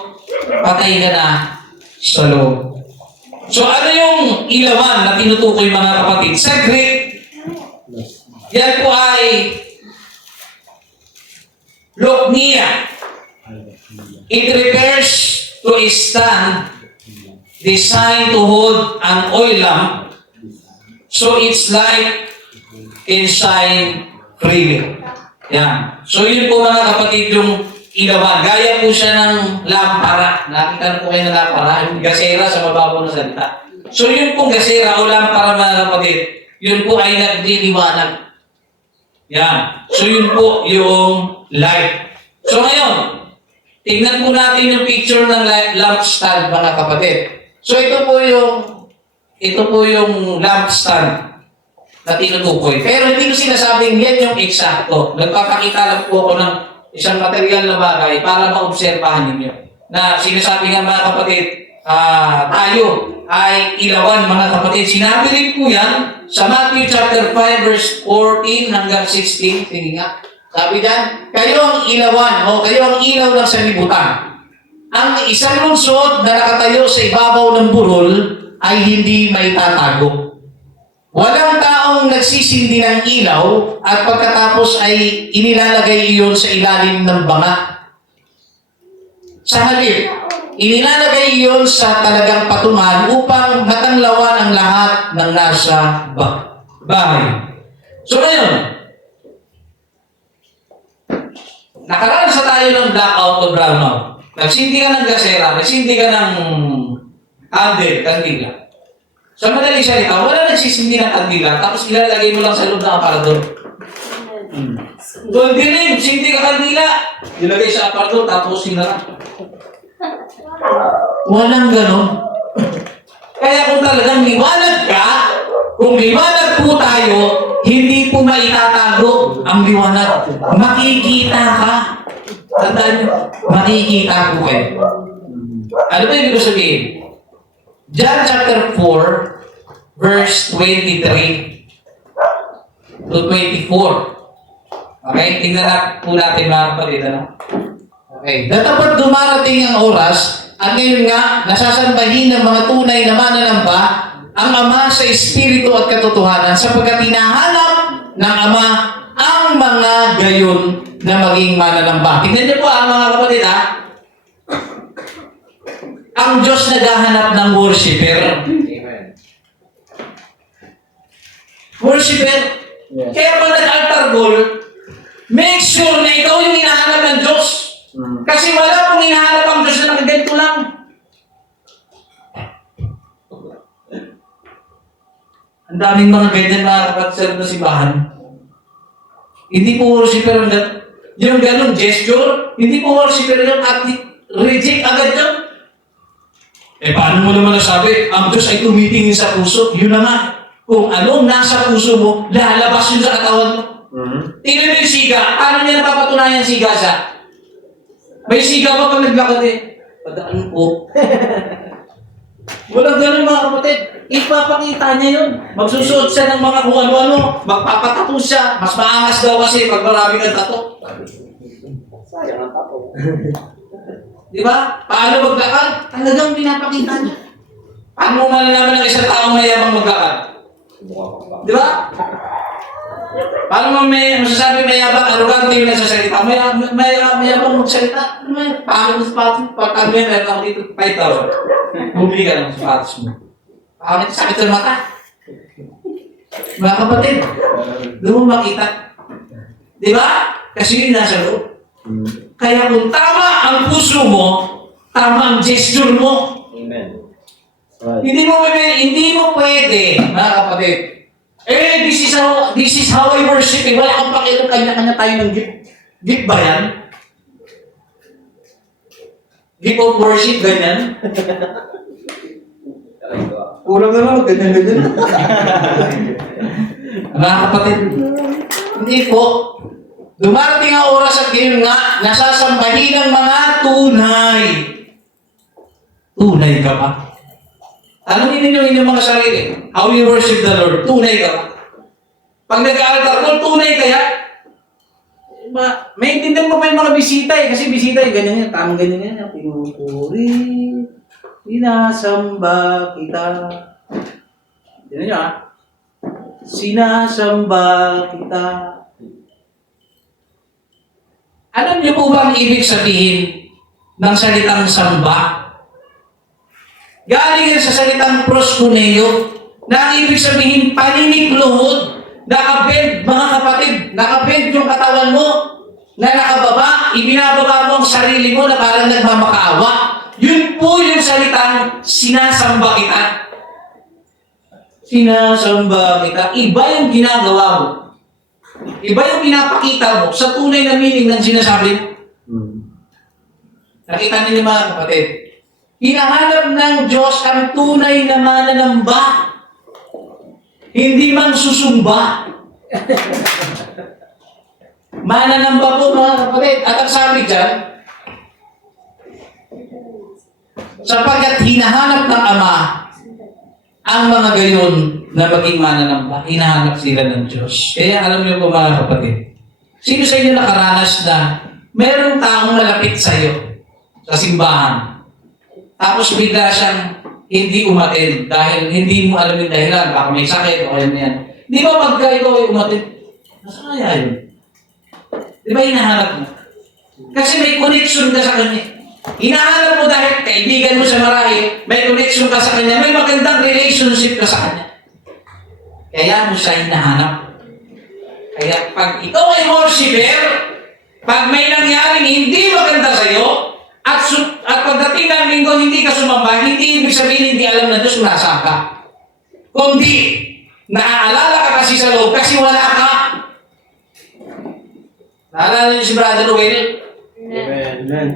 patay ka na sa loob. So, ano yung ilawan na tinutukoy mga kapatid? Sa Greek, yan po ay loknia. It refers to a stand designed to hold an oil lamp so its light can shine freely. Yan. So yun po mga kapatid yung ilawan. Gaya po siya ng lampara. Nakita na po kayo ng lampara. Yung gasera sa mababaw na salita. So yun pong gasera o lampara mga kapatid, yun po ay nagdiliwanag. Yan. So yun po yung light. So ngayon, tingnan po natin yung picture ng lampstand mga kapatid. So ito po yung lampstand na tinutukoy. Pero hindi ko sinasabing yan yung eksakto. Nagpapakita lang po ako ng isang material na bagay para maobserbahan ninyo. Na sinasabi nga mga kapatid, tayo ay ilawan mga kapatid. Sinabi rin po yan sa Matthew chapter 5 verse 14 hanggang 16. Sige nga. Sabi dyan, kayo ang ilawan o kayo ang ilaw ng sanlibutan. Ang isang lungsod na nakatayo sa ibabaw ng burol ay hindi maitatago. Walang taong nagsisindi ng ilaw at pagkatapos ay inilalagay iyon sa ilalim ng banga. Sa halip, inilalagay iyon sa talagang patungan upang matanglawan ang lahat ng nasa bahay. So ngayon, nakaranas tayo ng blackout o brownout. Nagsindi ka ng gasera, nagsindi ka ng candle, kandila. Sa madaling salita, wala nagsisindi ng kandila, tapos ilalagay mo lang sa loob ng aparador. Doon din rin, sindi ka kandila, ilagay sa aparador, tapos sinara. Walang ganon. Kaya kung talagang liwanag ka, kung liwanag po tayo, hindi po maitatago ang liwanag. Makikita ka. Tandaan nyo, makikita po kayo. Ano ba yung sabihin? John chapter 4, verse 23 to 24. Okay? Tingnan po natin mga kapatid. Ano? Okay. Datapat dumarating ang oras at ngayon nga, nasasambahin ng mga tunay na mananamba ang Ama sa Espiritu at katotohanan sapagkat hinahanap ng Ama ang mga gayon na maging mananamba. Tingnan niyo po mga kapatid ang Diyos naghahanap ng worshiper. Amen. Worshiper. Yes. Kaya pag nag-altar call, make sure na ikaw yung hinahanap ng Diyos. Kasi wala pong hinahanap ang Diyos na nakaganto lang. Ang daming mga ganyan mga kapatid na simbahan. Hindi po worshiper yung ganun gesture, hindi po worshiper yung at reject agad yun. Paano mo naman nasabi, ang Diyos ay tumitingin sa puso? Yun na nga. Kung anong nasa puso mo, lalabas yun sa katawan mo. Tingnan mo yung siga. Paano niya napapatunayan siga siya? May siga pa pag naglakad Padaan po. Walang ganun mga kapatid. Ipapakita niya yun. Magsusuot siya ng mga kung ano-ano. Magpapatato siya. Mas maangas daw kasi pag marami ng tato. Sayang ang tapo. Di ba? Paano maglakad? Talagang pinapakita niya. Paano mo malalaman ng isang taong mayabang maglakad? Di ba? Paano mo may masasabi mayabang, arrogante yung nagsasalita? Mayabang magsalita. Pangit ng sapatos. Pagkano yan, meron ako dito 5,000. Bumili ka ng sapatos mo. Pangit, sakit sa mata. Mga kapatid, doon mo makita. Di ba? Kasi yun nasa loob. Kaya kung tama ang puso mo, tama ang gesture mo. Amen. Hindi mo pwede, mga kapatid. This is how I worship. Wala kang pakialam, kanya-kanya tayo ng gift. Gift ba yan? Gift of worship, ganyan? Kulang naman, ganyan-ganyan. Mga kapatid, hindi po. Dumarating ang oras at ngayon nga, nasasambahin ng mga tunay. Tunay ka ba? Tanungin ninyo inyong mga sarili. How you worship the Lord? Tunay ka ba? Pag nag-aaltar, kung tunay kaya, maintindihan mo pa yung mga bisita eh. Kasi bisita eh, ganyan yan. Tamang ganyan yan. Pinupuri, sinasamba kita. Yan nyo ah. Sinasamba kita. Alam niyo po ba ang ibig sabihin ng salitang samba? Galing yan sa salitang proskuneo, na ang ibig sabihin paninikluhod, nakabend, mga kapatid, nakabend yung katawan mo, na nakababa, ibinababa mo ang sarili mo na parang nagmamakaawa. Yun po yung salitang sinasamba kita. Sinasamba kita. Iba yung ginagawa mo. Iba yung pinapakita mo sa tunay na meaning ng sinasabi mo. Nakita niyo mga kapatid, hinahanap ng Diyos ang tunay na mananamba. Hindi man susumba. Mananamba po mga kapatid. At ang sabi dyan, sapagkat hinahanap ng Ama ang mga gayon na maging mananamba. Hinahanap sila ng Diyos. Kaya alam niyo po mga kapatid, sino sa inyo nakaranas na merong taong malapit sa iyo sa simbahan, tapos bigla siyang hindi umatin dahil hindi mo alam yung dahilan, baka may sakit o kaya yan. Di ba pagka ikaw ay umatin, nasa kaya yun? Di ba hinahanap mo? Kasi may connection ka sa kanya. Hinahanap mo dahil kaibigan mo sa marahil, may connection ka sa kanya, may magandang relationship ka sa kanya. Kaya mo siya hinahanap. Kaya pag ikaw ay worshiper, pag may nangyaring hindi maganda sa iyo, at pagdating ng linggo hindi ka sumamba, hindi ibig sabihin hindi alam na Diyos kung nasaan ka. Kundi, naaalala ka kasi sa loob kasi wala ka. Naalala niyo si Brother Noel? Amen.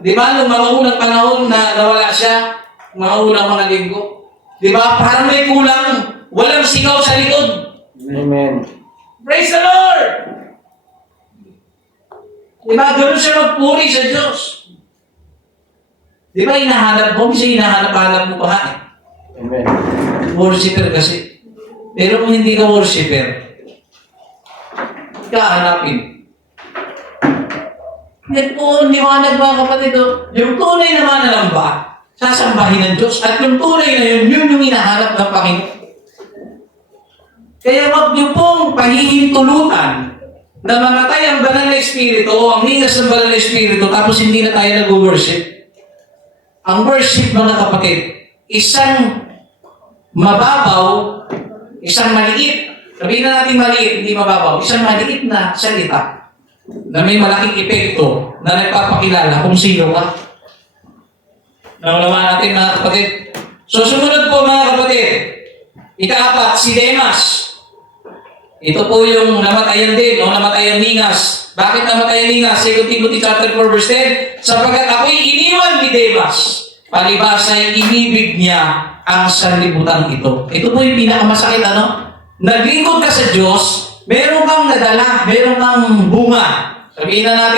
Di ba, nung mga unang panahon na nawala siya, mga unang mga linggo, di ba, parang may kulang, walang sigaw sa likod. Amen. Praise the Lord! Di ba, gano'n siya magpuri sa Diyos. Di ba, hinahanap mo, kasi hinahanap-hanap mo pa nga eh. Amen. Worshipper kasi. Pero kung hindi ka worshipper, kahanapin. Yan po, liwanag mga kapatid. Yung tunay na mananamba, sasambahin ng Diyos. At yung tunay na yun, yun yung hinahanap ng Panginoon. Kaya wag niyo pong pahihintulutan na mamatay ang banal na Espiritu o ang ningas ng banal na Espiritu tapos hindi na tayo nag-worship. Ang worship, mga kapatid, isang mababaw, isang maliit. Sabihin na natin maliit, hindi mababaw. Isang maliit na salita na may malaking epekto na nagpapakilala kung sino ka. Naunawaan natin mga kapatid. So sumunod po mga kapatid, ika-4, si Demas. Ito po yung namatayan din, o namatayan ningas. Bakit namatayan ningas? 2 Timothy chapter 4 verse 10, sapagkat ako'y iniwan ni Demas. Palibas ay inibig niya ang sanlibutan ito. Ito po yung pinakamasakit, ano? Naglingkod ka sa Diyos, meron kang nadala, meron kang bunga. Sabihin na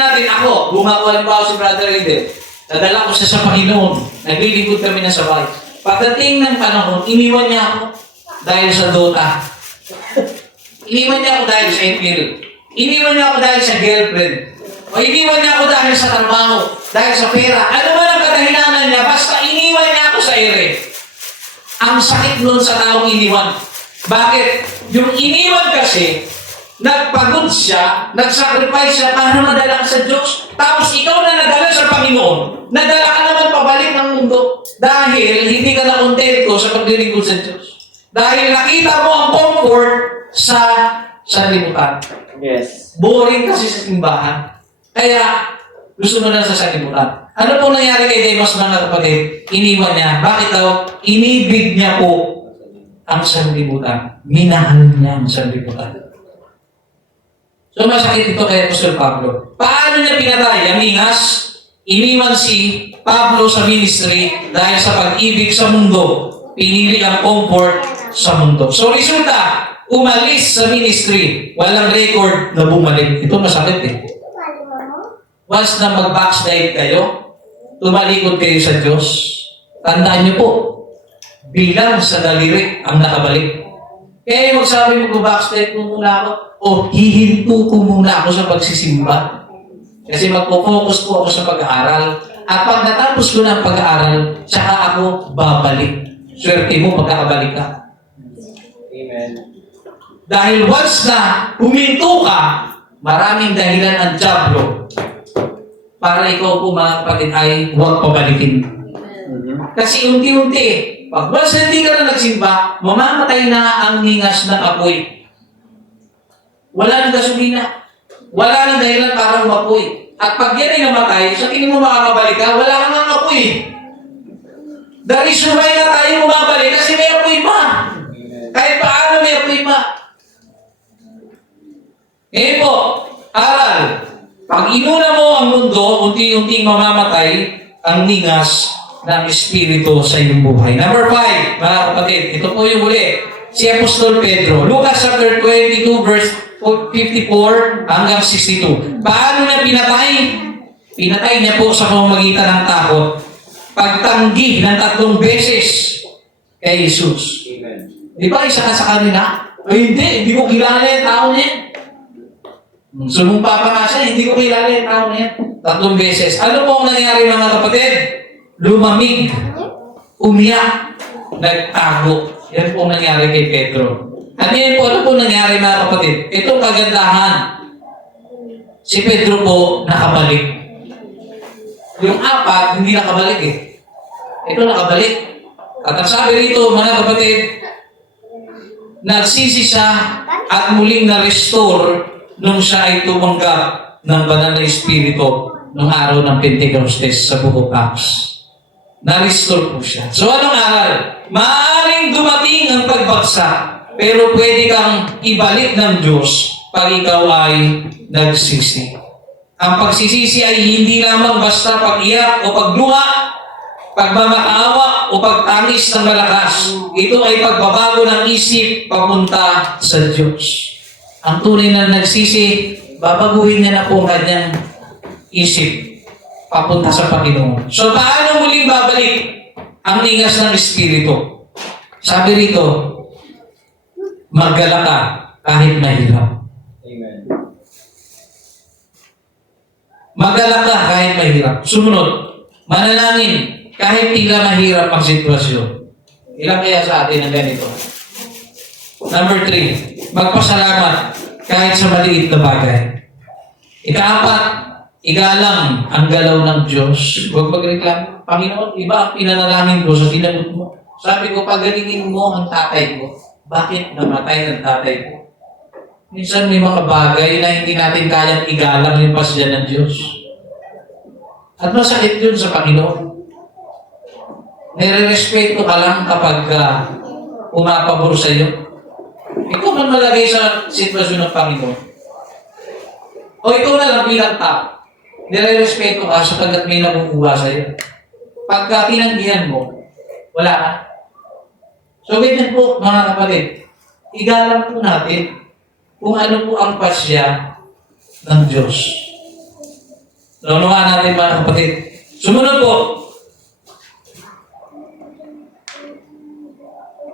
natin, ako, bunga ko halimbawa si Brother Lider. Nadala ko siya sa Panginoon. Naglilingkod kami na sabay. Pagdating ng panahon, iniwan niya ako dahil sa Dota. Iniwan niya ako dahil sa April. Iniwan niya ako dahil sa girlfriend. O iniwan niya ako dahil sa trabaho, dahil sa pera. Ano man ang kadahilanan niya, basta iniwan niya ako sa ere. Ang sakit nun sa taong iniwan. Bakit? Yung iniwan kasi, nagpagod siya, nag-sacrifice siya para madala ka sa Diyos. Tapos ikaw na nadala sa Panginoon, nadala ka naman pabalik ng mundo dahil hindi ka na kontento sa paglilingkod sa Diyos. Dahil nakita mo ang comfort sa sanlibutan. Yes. Boring kasi sa simbahan. Kaya, gusto mo na sa sanlibutan. Ano po nangyari kay Demas mga kapatid? Iniwan niya. Bakit daw? Inibig niya po ang sanlibutan. Minahal niya ang sanlibutan. So masakit ito kay Apostol Pablo. Paano niya pinatay? Amingas, iniwan si Pablo sa ministry dahil sa pag-ibig sa mundo. Pinili ang comfort sa mundo. So resulta, umalis sa ministry. Walang record na bumalik. Ito masakit eh. Once na mag-backslide kayo, tumalikod kayo sa Diyos, tandaan niyo po, bilang sa daliri ang nakabalik. Kaya magsabi mo, backslide mo muna ako, o hihinto ko muna ako sa pagsisimba. Kasi magpo-focus po ako sa pag-aaral. At pag natapos ko ng pag-aaral, saka ako babalik. Swerte mo, magkakabalik ka. Amen. Dahil once na huminto ka, maraming dahilan ang diablo para ikaw po mga kapatid ay huwag pabalikin. Kasi unti-unti, pag once na hindi ka na nagsimba, mamamatay na ang ningas ng apoy. Wala nang gasolina. Wala nang dahilan para umapoy. At pag yan ay namatay, sa tingin mo makakabalik ka, wala kang ang apoy. The reason why na tayo bumabalik kasi may apoy pa. Kahit paano may apoy pa. Ngayon po, aral. Pag inuna mo ang mundo, unti-unting mamamatay ang ningas ng Espiritu sa iyong buhay. Number 5, mga kapatid, ito po yung huli. Si Apostol Pedro. Lucas chapter 22, verse 54 hanggang 62. Paano niya pinatay? Pinatay niya po sa pamamagitan ng takot. Pagtanggi ng 3 beses kay Jesus. Amen. Di ba isa ka sa kanila? Ay hindi ko kilala yung tao niya. Sumumpa pa nga siya, hindi ko kilala yung tao niya. 3 beses. Ano po ang nangyari mga kapatid? Lumamig. Umiyak. Nagtago. Yan po ang nangyari kay Pedro. Ano po nangyari mga kapatid? Itong kagandahan. Si Pedro po nakabalik. Yung 4, hindi nakabalik eh. Ito nakabalik. At ang sabi rito, mga kapatid, nagsisi siya at muling na-restore nung siya ay tumanggap ng banal na Espiritu nung araw ng Pentecostes sa Book of Acts. Na-restore po siya. So anong aral? Maaaring dumating ang pagbagsak, pero pwede kang ibalik ng Diyos pag ikaw ay nagsisi. Ang pagsisisi ay hindi lamang basta pag-iyak o pagluha, pagmamakaawa o pagtangis ng malakas. Ito ay pagbabago ng isip papunta sa Diyos. Ang tunay na nagsisi, babaguhin niya na po ang kanyang isip papunta sa Panginoon. So paano muling babalik ang ningas ng Espiritu? Sabi rito, maggala ka kahit mahirap. Amen. Maggala ka kahit mahirap. Sumunod, manalangin kahit tila mahirap ang sitwasyon. Ilang kaya sa atin ang ganito? Number 3, magpasalamat kahit sa maliit na bagay. Ika-4, igalang ang galaw ng Diyos. Huwag magreklamo. Panginoon, iba ang pinanalangin ko sa sinagot mo. Sabi ko, pagalingin mo ang tatay ko. Bakit namatay ang tatay ko? Minsan may mga bagay na hindi natin kayang igalang yung pasya ng Diyos. At masakit yun sa Panginoon. Nire-respeto ka lang kapag umapabor sa iyo. Ikaw man malagay sa sitwasyon ng Panginoon. O ikaw na lang bilang tao. Nire-respeto ka sapagkat may nakukuha sa iyo. Pagka tinanggihan mo, wala ka. So ganyan po mga kapatid, igalang po natin kung ano po ang pasya ng Diyos. Naunawahan natin mga kapatid. Sumunod po.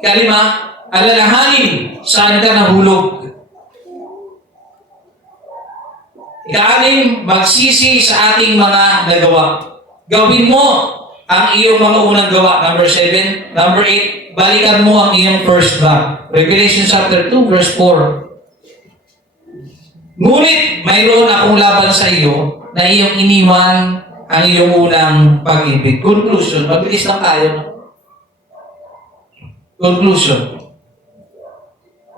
Kalima, alalahanin saan ka nahulog. Ika-6, magsisi sa ating mga nagawa. Gawin mo ang iyong mga unang gawa. Number 7. Number 8, balikan mo ang iyong first love. Revelation chapter 2, verse 4. Ngunit mayroon akong laban sa iyo na iyong iniwan ang iyong unang pag-ibig. Conclusion. Mabilis lang tayo. No? Conclusion.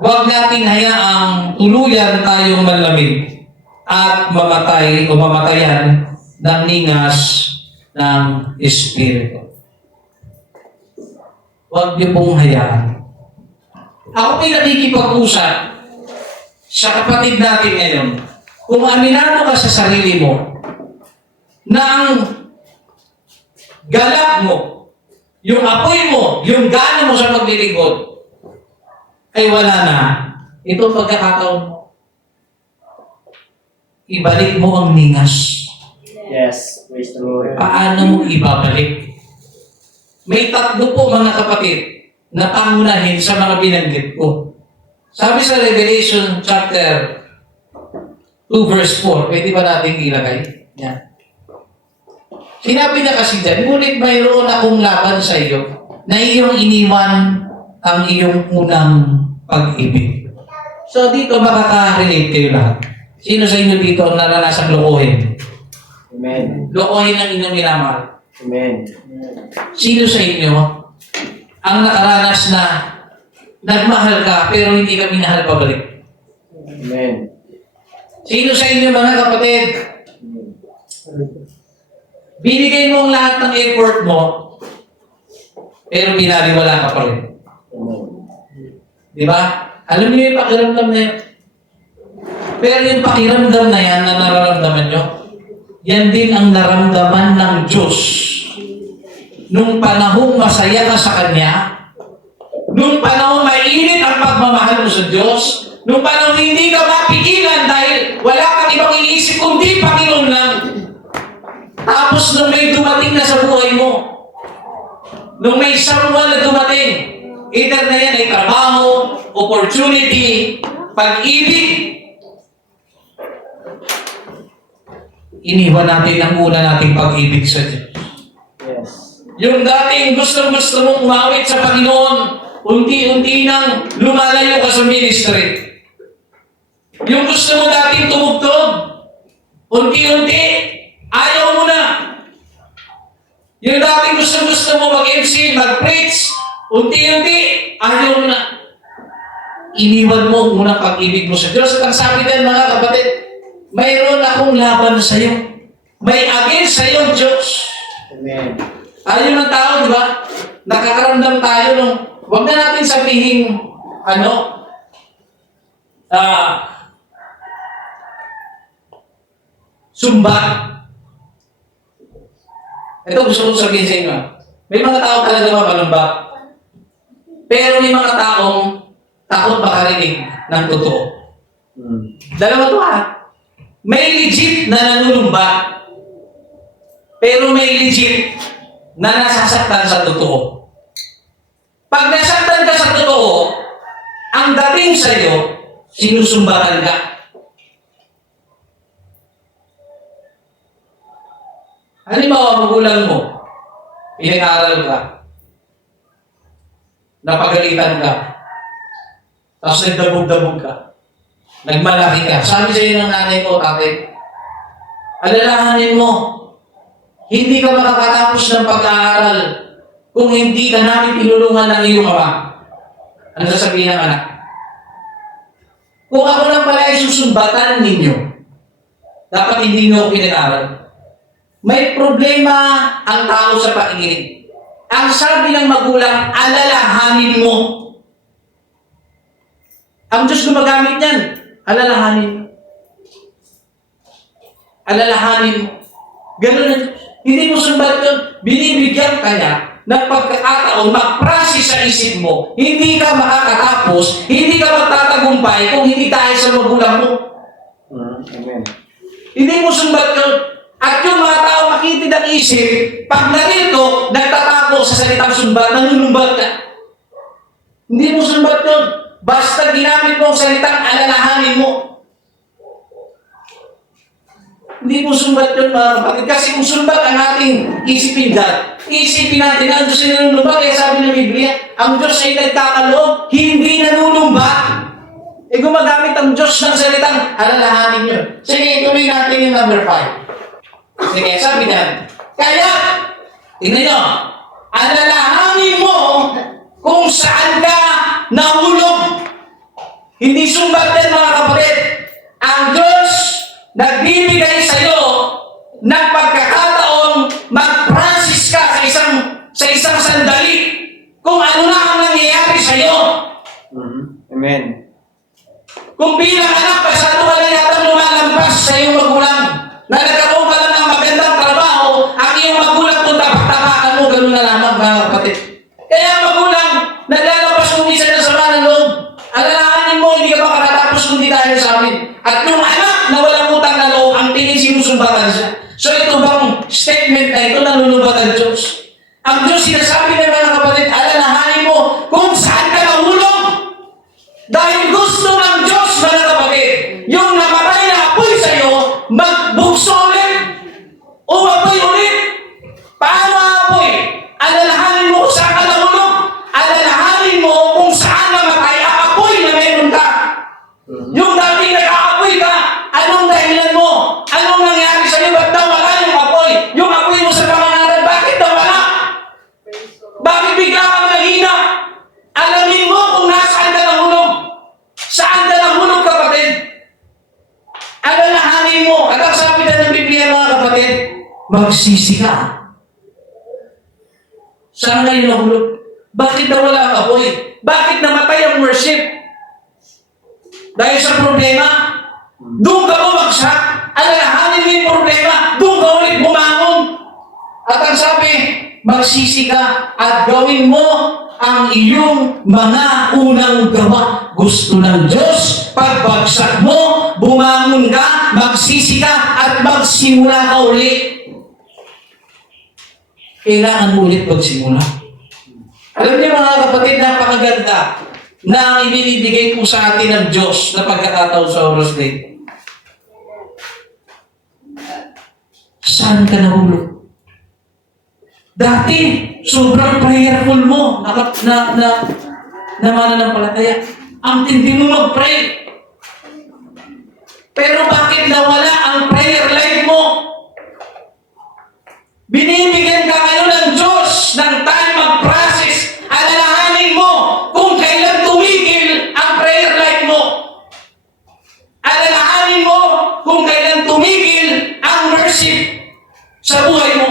Huwag natin hayaang tuluyan tayong manlamig at mamatay o mamatayan ng ningas ng Espiritu. Huwag niyo pong hayaan. Ako may nakikipag-usap sa kapatid natin ngayon. Kung aminado ka sa sarili mo na ang galak mo, yung apoy mo, yung gana mo sa paglilingkod, ay wala na. Ito pagkakataon mo. Ibalik mo ang ningas. Yes. Praise the Lord. Paano mo ibabalik? May tatlo po mga kapatid na pangunahin sa mga binanggit ko. Sabi sa Revelation chapter 2 verse 4, pwede ba natin ilagay? Yan. Sinabi na kasi dyan, ngunit mayroon akong laban sa iyo na iyong iniwan ang iyong unang pag-ibig. So dito makaka-relate kayo lahat. Sino sa inyo dito ang naranasang lokohin? Amen. Lokohin ang inyong minamahal. Amen. Sino sa inyo ang nakaranas na nagmahal ka pero hindi ka minahal pabalik? Amen. Sino sa inyo mga kapatid? Binigay mo ang lahat ng effort mo pero binaliwala ka pa rin. Amen. Di ba? Alam niyo yung pakiramdam na yun. Pero yung pakiramdam na yan na nararamdaman nyo, yan din ang naramdaman ng Diyos. Nung panahong masaya ka sa Kanya, nung panahong mainit ang pagmamahal mo sa Diyos, nung panahong hindi ka mapigilan dahil wala kang ibang iniisip kundi Panginoon lang. Tapos nung may dumating na sa buhay mo, nung may someone na dumating, either na yan ay trabaho, opportunity, pag-ibig, iniwan natin ang una nating pag-ibig sa Diyos. Yes. Yung dating gusto mong umawit sa Panginoon, unti-unti nang lumalayo ka sa ministry. Yung gusto mo dating tumugtog, unti-unti, ayaw mo na. Yung dating gusto mo mag-MC, mag-preach, unti-unti, ayaw mo na. Iniwan mo ang unang pag-ibig mo sa Diyos. At ang sabi din mga kapatid, mayroon akong laban sa iyo. May against sa iyo, Diyos. Amen. Tayo ng tao, di ba? Nakakaramdam tayo nung, huwag na natin sabihin, sumba. Ito gusto kong sabihin sa inyo. May mga tao talaga mamalumba. Pero may mga taong takot makarinig ng totoo. Dalawa to ha. May legit na nanulumba. Pero may legit na nasasaktan sa totoo. Pag nasaktan ka sa totoo, ang dating sa'yo, sinusumbatan ka. Halimbawa, magulang mo, pinag-aaral ka, napagalitan ka, tapos nagdabog-dabog ka, nagmalaki ka. Sabi sa'yo ng nanay mo, tatay, alalahanin mo, hindi ka makakatapos ng pag-aaral kung hindi ka namin tinulungan ng iyong ama. Ano sasabihin ng anak? Kung ako lang pala ay susumbatan ninyo, dapat hindi nyo ako pinag-aaral. May problema ang tao sa pakikinig. Ang sabi ng magulang, alalahanin mo. Ang Diyos gumagamit niyan, alalahanin mo. Alalahanin mo. Ganun na. Hindi mo sumbat yun. Binibigyan ka niya ng pagkakataon, mag-process sa isip mo. Hindi ka makakatapos, hindi ka magtatagumpay kung hindi dahil sa magulang mo. Amen. Hindi mo sumbat yun. At yung mga tao makitid ang isip, pag narito, nagtatapo sa salitang sumbat, nanunumbat ka. Hindi mo sumbat yun. Basta ginamit mo ang salitang alalahanin mo. Hindi mo sumbat yun mga kapatid. Kasi kung sumbat ang ating isipin isipin natin ang Diyos ay nanunumbat. Kaya sabi ng Biblia, ang Diyos ay nagkakaloob, hindi nanunumbat. Gumagamit ang Diyos ng salitang alalahanin yun. Sige, ituloy natin yung number 5. Sige, sabi natin. Kaya, tingnan nyo, alalahanin mo kung saan ka nahulog. Hindi sumbat din mga kapatid. Ang Diyos nagbibigay sa iyo ng pagkakataon mag-process ka sa isang sandali kung ano na ang nangyayari sa iyo. Amen. Kung bilang anak, pasado ka na yata lumalampas sa iyong magulang na nagkaroon ka lang ng magandang trabaho, ang iyong magulang kung tapak-tapakan mo, ganun na lamang mga kapatid. Kaya magulang, naglalabas kung minsan ng sama ng loob. Alalahanin mo, hindi ka makakatapos kundi dahil sa amin. At yung anak na walang utang na loob, ang tingin sinusumbatan siya. So ito bang statement na ito nanunumbat ang Diyos? Ang Diyos sinasabi ng mga kapatid, alalahanin mo kung saan ka nahulog. Dahil gusto ng Diyos, mga kapatid, yung namatay na apoy sa iyo, magbukso ulit. O apoy ulit. Paano apoy? Alalahanin mo kung saan ka nahulog. Alalahanin mo kung saan namatay ang apoy na meron ka. Yung dating nag-aapoy ka, anong dahilan mo? Anong nangyari sa iyo? Ba't nawala yung apoy? Yung apoy mo sa kamanaran, bakit nawala? Bakit bigla kang nahina? Alamin mo kung nasaan ka nahulog. Saan ka nahulog, kapatid? Alalahanin mo. At ang sabi na ng Biblia, mga kapatid, magsisi ka. Saan kayo nahulog? Bakit nawala ang apoy? Bakit namatay ang worship? Dahil sa problema? Doon ka bumagsak. Alalahanin mo yung problema. Doon ka ulit bumangon. At ang sabi, magsisi ka at gawin mo ang iyong mga unang gawa. Gusto ng Diyos, pagbagsak mo, bumangon ka, magsisi ka at magsimula ka ulit. Kailangan mo ulit magsimula. Alam niyo mga kapatid, napakaganda na ang ibinibigay po sa atin ng Diyos na pagkakataon sa oras na ito. Saan ka nahulog? Dati, sobrang prayerful mo na mananampalataya. Ang tindi mo mag-pray. Pero bakit nawala ang prayer life mo? Binibigyan ka ngayon ng Diyos ng time mag-process. Alalahanin mo kung kailan tumigil ang prayer life mo. Alalahanin mo kung kailan tumigil ang worship sa buhay mo.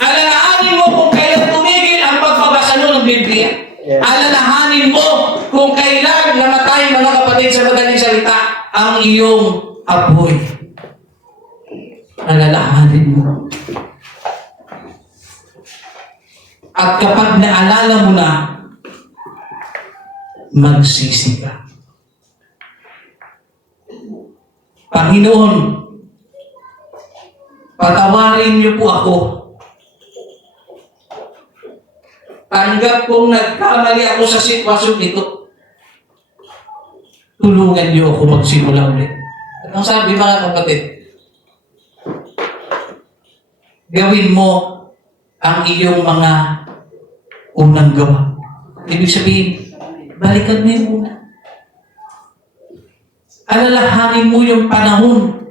Alalahanin mo kung kailan tumigil ang pagbabasa mo ng Biblia. Yes. Alalahanin mo kung kailan namatay, mga kapatid, sa madaling salita, ang iyong apoy. Alalahanin mo. At kapag naalala mo na, magsisi ka. Panginoon, patawarin niyo po ako. Tanggap kong nagkamali ako sa sitwasyon ito. Tulungan niyo ako magsimula ulit. At ang sabi mga kapatid, gawin mo ang iyong mga unang gawa. Ibig sabihin, balikan mo yung una. Alalahanin mo yung panahon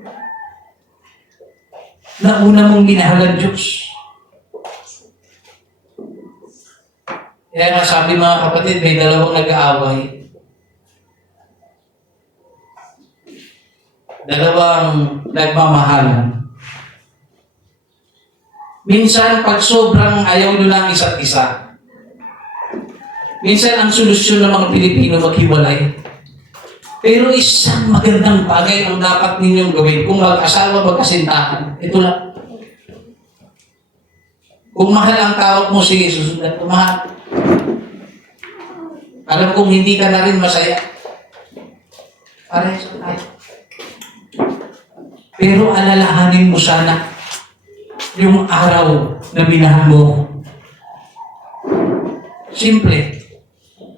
na una mong minahalan Diyos. Kaya nga sabi mga kapatid, may dalawang nag-aaway. Dalawang nagmamahalan. Minsan, pag sobrang ayaw nyo lang isa't isa, minsan ang solusyon ng mga Pilipino maghiwalay. Pero isang magandang bagay ang dapat ninyong gawin kung mag-asawa, magkasintahan. Ito lang. Kung mahal ang tawag mo, sige, susundan ko, mahal. Alam kong hindi ka na rin masaya. Parehas tayo. Pero alalahanin mo sana yung araw na minahal mo. Simple.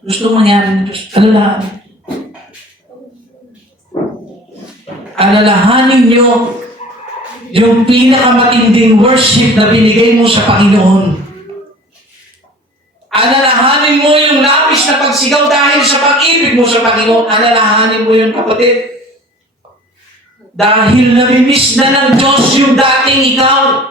Gusto mangyari ng Diyos. Alalahanin. Alalahanin nyo Yung pinakamatinding worship na binigay mo sa Panginoon. Alalahanin mo yung labis na pagsigaw dahil sa pag-ibig mo sa Panginoon. Alalahanin mo yun, kapatid. Dahil namimiss na ng Diyos yung dating ikaw.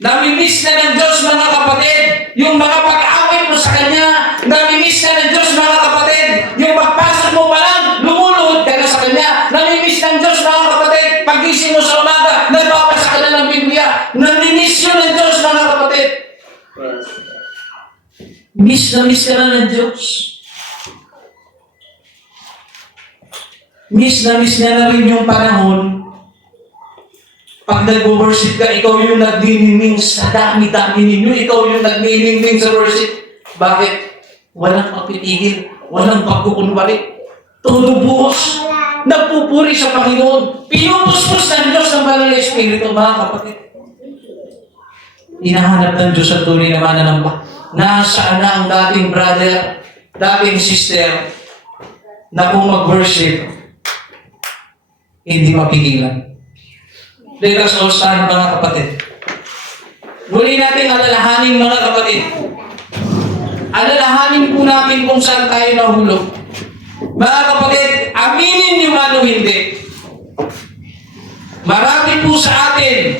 Namimiss na ng Diyos, mga kapatid, yung mga pag-away mo sa Kanya. Namimiss na ng Diyos, mga kapatid, yung pagpasok mo pa lang, lumuluhod ka na sa Kanya. Namimiss ng Diyos, mga kapatid, pagising mo sa umaga, nagbabasa ka na ng Biblia. Namimiss yun ng Diyos, mga kapatid. Miss ka na ng Diyos. Miss na rin yung panahon. Pag nag-worship ka, ikaw yung nagniningning sa dami-dami ninyo. Ikaw yung nagniningning sa worship. Bakit? Walang pagpitigil. Walang pagkukunwari. Todo buhos. Nagpupuri sa Panginoon. Pinupuspos ng Diyos ng Banal na Espiritu, mga kapatid. Hinahanap ng Diyos ang tunay na mananamba. Nasaan na ang dating brother, dating sister, na kung mag-worship, hindi mapigilan. Let us all stand, mga kapatid. Muli natin alalahanin, mga kapatid. Alalahanin po natin kung saan tayo nahulog. Mga kapatid, aminin niyo man o hindi. Marami po sa atin,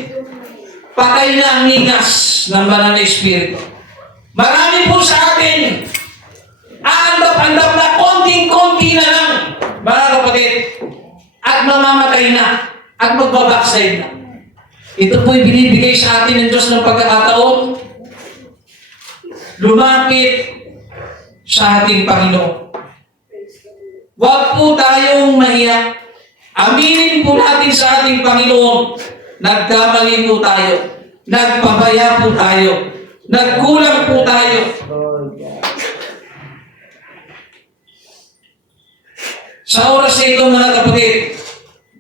patay na ang nigas ng Banal na Espiritu. Marami po sa atin, aandap-andap na konting-konti na lang, mga kapatid, at mamamatay na, at magbabackside na. Ito po'y binibigay sa atin ng Diyos ng pagkakataon, lumapit sa ating Panginoon. Huwag po tayong mahiya. Aminin po natin sa ating Panginoon, nagkamali po tayo, nagpabaya po tayo, nagkulang po tayo. Sa oras na ito, mga kapatid,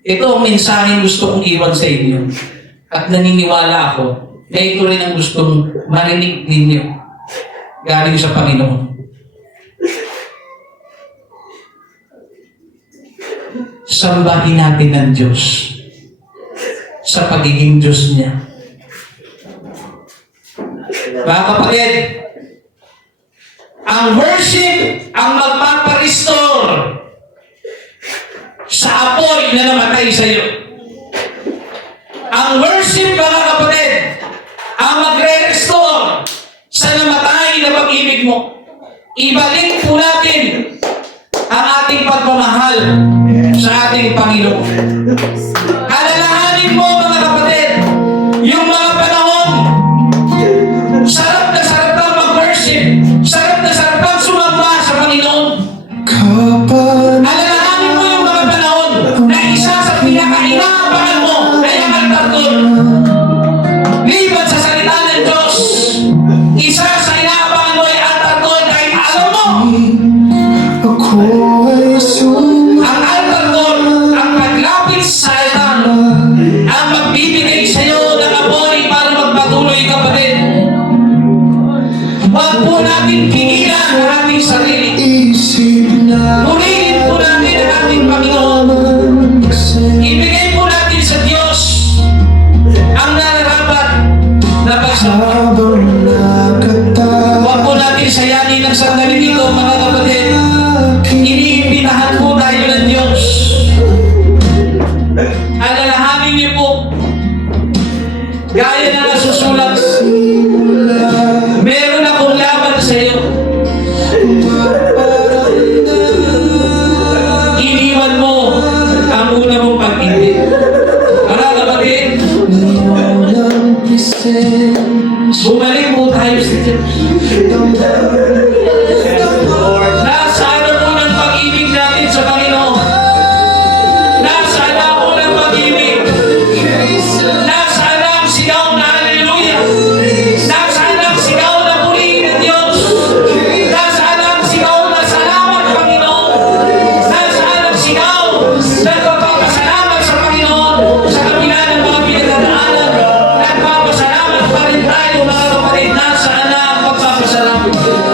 ito ang mensaheng gusto kong iwan sa inyo. At naniniwala ako na ito rin ang gustong marinig ninyo galing sa Panginoon. Sambahin natin ang Diyos sa pagiging Diyos niya. Mga kapatid, ang worship ang magpaparestore sa apoy na namatay sa iyo. Ang worship, mga kapatid, ang magre-restore sa namatay na pag-ibig mo. Ibalik po natin ang ating pagmamahal sa ating Panginoon. Alalahanin mo, mga kapatid, yung mga panahon, sarap na sarap kang mag-worship, sarap na sarap kang sumamba sa Panginoon. Alalahanin mo yung mga panahon na isa sa pinaka-inaabangan mo ay ang altar call. Liban sa salita ng Diyos, isa sa inaabangan mo ay altar call dahil alam mo, ang altar call, ang paglapit sa altar, ang magbibigay sa iyo ng apoy para magpatuloy, kapatid. Huwag po natin pigilan ang ating sarili. Purihin po natin ang ating Panginoon. Ibigay po natin sa Diyos ang nararapat na pagsamba. Huwag po natin sayanin ang sandali dito, mga kapatid. Iniimbitahan po tayo ng Diyos. Alalahanin niyo po, gaya na nasusulat, meron akong laban sa iyo. Iniwan mo ang una mong pag-ibig. Mga kapatid, bumalik po tayo sa Diyos. Nasaan na po ng pag-ibig natin sa Panginoon? Nasaan na po ng pag-ibig? Nasaan na ang sigaw na hallelujah? Nasaan na ang sigaw na purihin ng Diyos? Nasaan na ang sigaw na salamat, Panginoon? Nasaan ang sigaw na nagpapasalamat sa Panginoon sa kabila ng mga pinagdadaanan? Nagpapasalamat pa rin tayo, mga kapatid. Nasaan na ang pagpapasalamat?